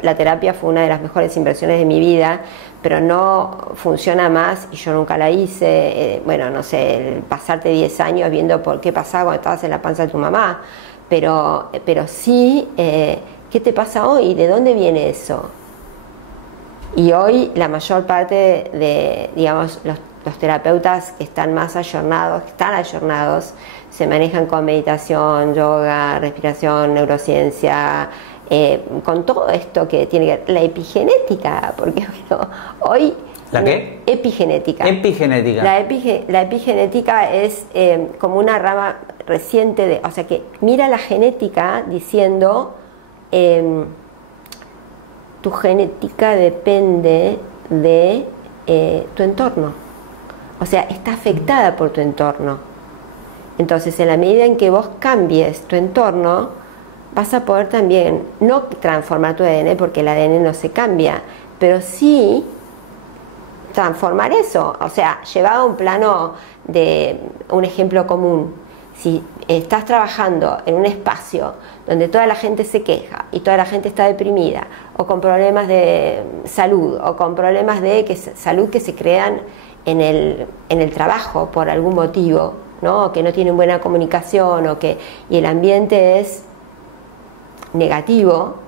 La terapia fue una de las mejores inversiones de mi vida, pero no funciona más y yo nunca la hice. No sé, pasarte 10 años viendo por qué pasaba cuando estabas en la panza de tu mamá, pero sí, ¿qué te pasa hoy? ¿De dónde viene eso? Y hoy la mayor parte de, digamos, los terapeutas que están más ayornados, se manejan con meditación, yoga, respiración, neurociencia, con todo esto que tiene que ver, la epigenética, porque bueno, hoy... ¿La qué? Epigenética. Epigenética. La epigenética es como una rama reciente o sea que mira la genética diciendo tu genética depende de tu entorno, o sea, está afectada por tu entorno. Entonces, en la medida en que vos cambies tu entorno, vas a poder también no transformar tu ADN, porque el ADN no se cambia, pero sí transformar eso, o sea, llevado a un plano de un ejemplo común. Si estás trabajando en un espacio donde toda la gente se queja y toda la gente está deprimida o con problemas de salud o con problemas de salud que se crean en el trabajo por algún motivo, ¿no? O que no tienen buena comunicación y el ambiente es negativo,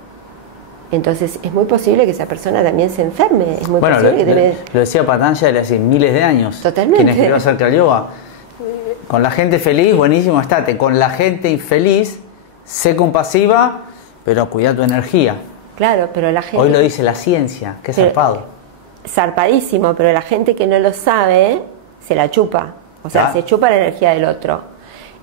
entonces es muy posible que esa persona también se enferme. Es muy posible lo decía Patanjali hace miles de años. Totalmente. Quien escribió acerca del yoga. Con la gente feliz, buenísimo, estate. Con la gente infeliz, sé compasiva, pero cuida tu energía. Claro, pero la gente... Hoy lo dice la ciencia, qué zarpado. Zarpadísimo, pero la gente que no lo sabe, se la chupa. O sea, se chupa la energía del otro.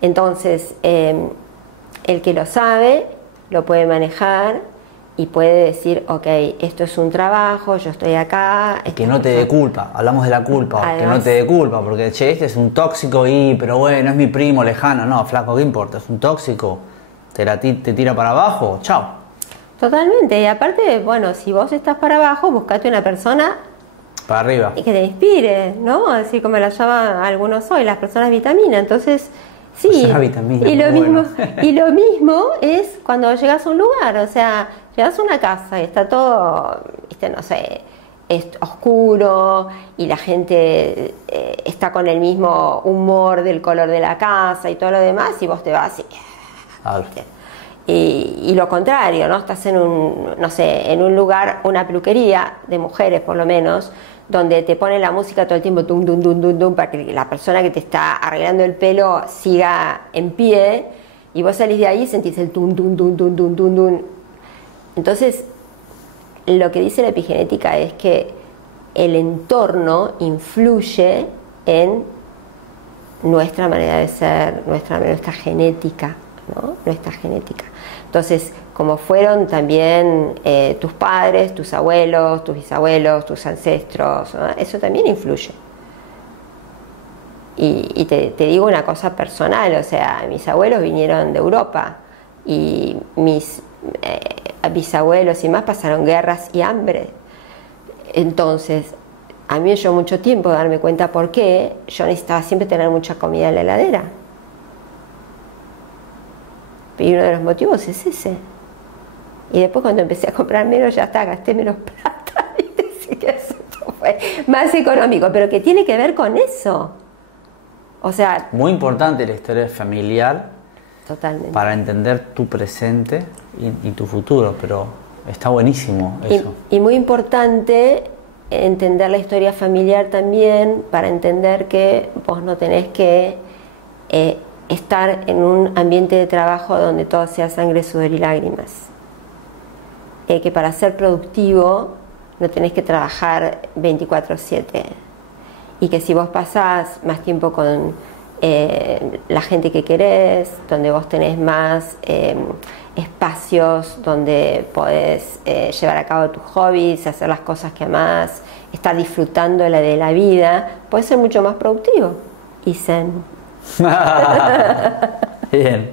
Entonces, el que lo sabe, lo puede manejar y puede decir, ok, esto es un trabajo, yo estoy acá. Que no te dé culpa, hablamos de la culpa, además, que no te dé culpa, porque che, este es un tóxico pero bueno, es mi primo lejano. No, flaco, ¿qué importa? Es un tóxico, te tira para abajo, chao. Totalmente, y aparte, bueno, si vos estás para abajo, buscate una persona para arriba y que te inspire, ¿no? Así como la llaman algunos hoy, las personas vitamina. Entonces, sí, vitamina, y lo mismo es cuando llegas a un lugar, o sea, llegas a una casa y está todo, no sé, es oscuro y la gente está con el mismo humor del color de la casa y todo lo demás, y vos te vas y lo contrario, ¿no? Estás en un lugar, una peluquería de mujeres por lo menos, donde te pone la música todo el tiempo tum, tum, tum, tum, tum, para que la persona que te está arreglando el pelo siga en pie, y vos salís de ahí y sentís el tum, tum, tum, tum, tum, tum, tum. Entonces, lo que dice la epigenética es que el entorno influye en nuestra manera de ser, nuestra genética, ¿no? Nuestra genética. Entonces, como fueron también tus padres, tus abuelos, tus bisabuelos, tus ancestros, ¿no? Eso también influye. Y te digo una cosa personal, o sea, mis abuelos vinieron de Europa y mis bisabuelos y más pasaron guerras y hambre. Entonces, a mí me llevó mucho tiempo darme cuenta por qué yo necesitaba siempre tener mucha comida en la heladera. Y uno de los motivos es ese. Y después cuando empecé a comprar menos, ya está, gasté menos plata. Y decía que eso fue más económico, pero que tiene que ver con eso. O sea... Muy importante la historia familiar. Totalmente. Para entender tu presente y tu futuro, pero está buenísimo eso. Y muy importante entender la historia familiar también, para entender que vos no tenés que... estar en un ambiente de trabajo donde todo sea sangre, sudor y lágrimas. Que para ser productivo no tenés que trabajar 24/7. Y que si vos pasás más tiempo con la gente que querés, donde vos tenés más espacios donde podés llevar a cabo tus hobbies, hacer las cosas que amás, estar disfrutando de la vida, podés ser mucho más productivo y zen. Bien.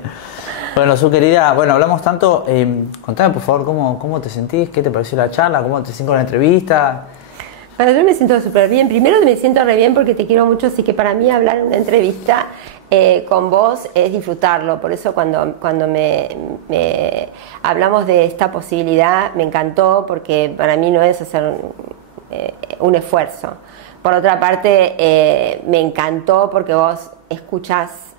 Bueno, su querida, hablamos tanto. Contame por favor cómo te sentís, qué te pareció la charla, cómo te sentís con la entrevista. Bueno, yo me siento súper bien. Primero me siento re bien porque te quiero mucho, así que para mí hablar en una entrevista con vos es disfrutarlo. Por eso cuando me hablamos de esta posibilidad me encantó, porque para mí no es hacer un esfuerzo. Por otra parte, me encantó porque vos escuchás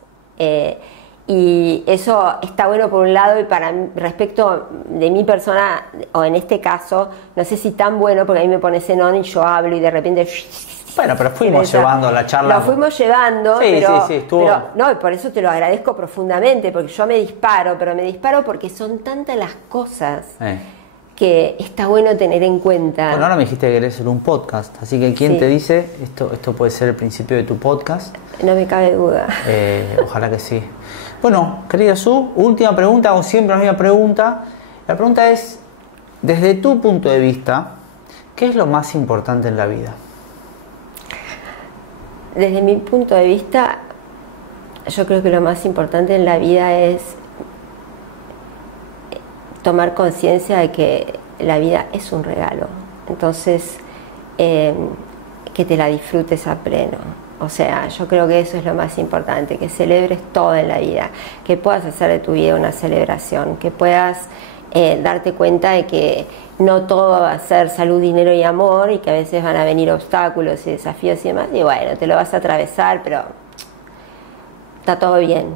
Y eso está bueno por un lado, y respecto de mi persona, o en este caso, no sé si tan bueno, porque a mí me pones en on y yo hablo y de repente... Bueno, pero fuimos llevando la charla. Lo fuimos llevando, sí, sí, estuvo... pero no, por eso te lo agradezco profundamente, porque yo me disparo, pero me disparo porque son tantas las cosas que está bueno tener en cuenta. Bueno, ahora me dijiste que querés hacer un podcast, así que ¿quién te dice esto puede ser el principio de tu podcast? No me cabe duda. Ojalá que sí. Bueno, querida Su, última pregunta, o siempre la misma pregunta. La pregunta es, desde tu punto de vista, ¿qué es lo más importante en la vida? Desde mi punto de vista, yo creo que lo más importante en la vida es tomar conciencia de que la vida es un regalo. Entonces, que te la disfrutes a pleno. O sea, yo creo que eso es lo más importante, que celebres todo en la vida, que puedas hacer de tu vida una celebración, que puedas darte cuenta de que no todo va a ser salud, dinero y amor, y que a veces van a venir obstáculos y desafíos y demás, y bueno, te lo vas a atravesar, pero está todo bien.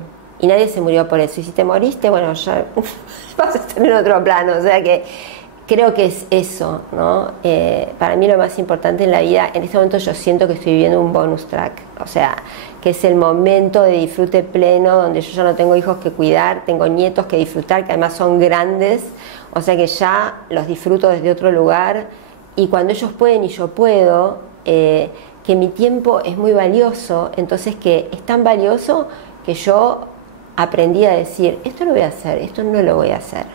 Y nadie se murió por eso, y si te moriste, bueno, ya vas a estar en otro plano, o sea que creo que es eso, ¿no? Para mí lo más importante en la vida, en este momento yo siento que estoy viviendo un bonus track, o sea, que es el momento de disfrute pleno, donde yo ya no tengo hijos que cuidar, tengo nietos que disfrutar, que además son grandes, o sea que ya los disfruto desde otro lugar, y cuando ellos pueden y yo puedo, que mi tiempo es muy valioso, entonces que es tan valioso que yo aprendí a decir, esto lo voy a hacer, esto no lo voy a hacer.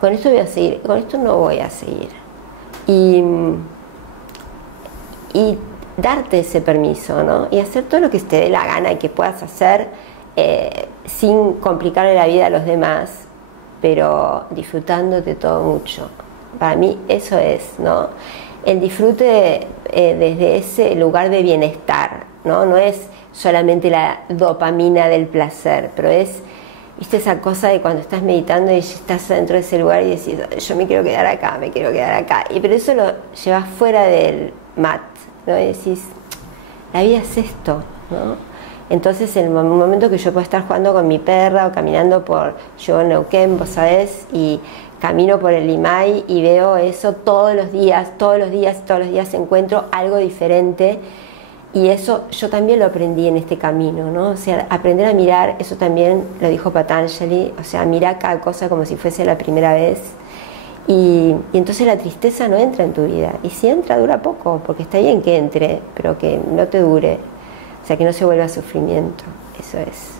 Con esto voy a seguir, con esto no voy a seguir. Y darte ese permiso, ¿no? Y hacer todo lo que te dé la gana y que puedas hacer sin complicarle la vida a los demás, pero disfrutándote todo mucho. Para mí eso es, ¿no? El disfrute desde ese lugar de bienestar, ¿no? No es solamente la dopamina del placer, pero es... ¿Viste esa cosa de cuando estás meditando y estás dentro de ese lugar y decís, yo me quiero quedar acá, me quiero quedar acá? Pero eso lo llevas fuera del mat, ¿no? Y decís, la vida es esto, ¿no? Entonces, en el momento que yo puedo estar jugando con mi perra o caminando yo en Neuquén, vos sabés, y camino por el Limay y veo eso todos los días encuentro algo diferente. Y eso yo también lo aprendí en este camino, ¿no? O sea, aprender a mirar, eso también lo dijo Patanjali, o sea, mira cada cosa como si fuese la primera vez. Y entonces la tristeza no entra en tu vida. Y si entra, dura poco, porque está bien que entre, pero que no te dure. O sea, que no se vuelva sufrimiento. Eso es.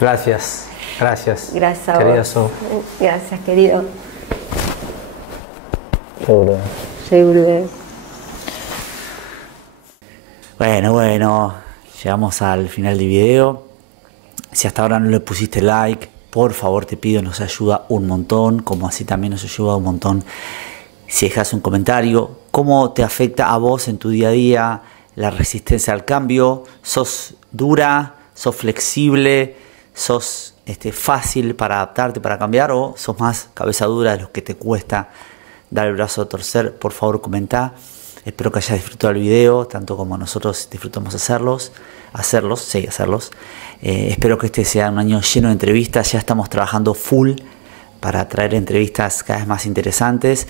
Gracias. Gracias a vos. So. Gracias, querido. Seguro. Bueno, llegamos al final del video. Si hasta ahora no le pusiste like, por favor te pido, nos ayuda un montón, como así también nos ayuda un montón si dejas un comentario. ¿Cómo te afecta a vos en tu día a día la resistencia al cambio? ¿Sos dura? ¿Sos flexible? ¿Sos fácil para adaptarte, para cambiar? ¿O sos más cabeza dura de los que te cuesta dar el brazo a torcer? Por favor, comenta. Espero que hayas disfrutado el video, tanto como nosotros disfrutamos hacerlos. Espero que este sea un año lleno de entrevistas. Ya estamos trabajando full para traer entrevistas cada vez más interesantes.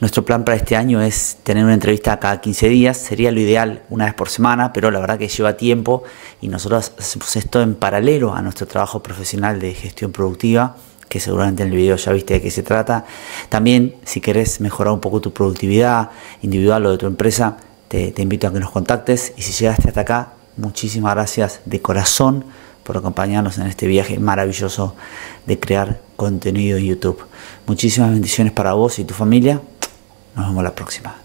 Nuestro plan para este año es tener una entrevista cada 15 días. Sería lo ideal una vez por semana, pero la verdad que lleva tiempo y nosotros hacemos esto en paralelo a nuestro trabajo profesional de gestión productiva, que seguramente en el video ya viste de qué se trata. También, si querés mejorar un poco tu productividad individual o de tu empresa, te invito a que nos contactes. Y si llegaste hasta acá, muchísimas gracias de corazón por acompañarnos en este viaje maravilloso de crear contenido en YouTube. Muchísimas bendiciones para vos y tu familia. Nos vemos la próxima.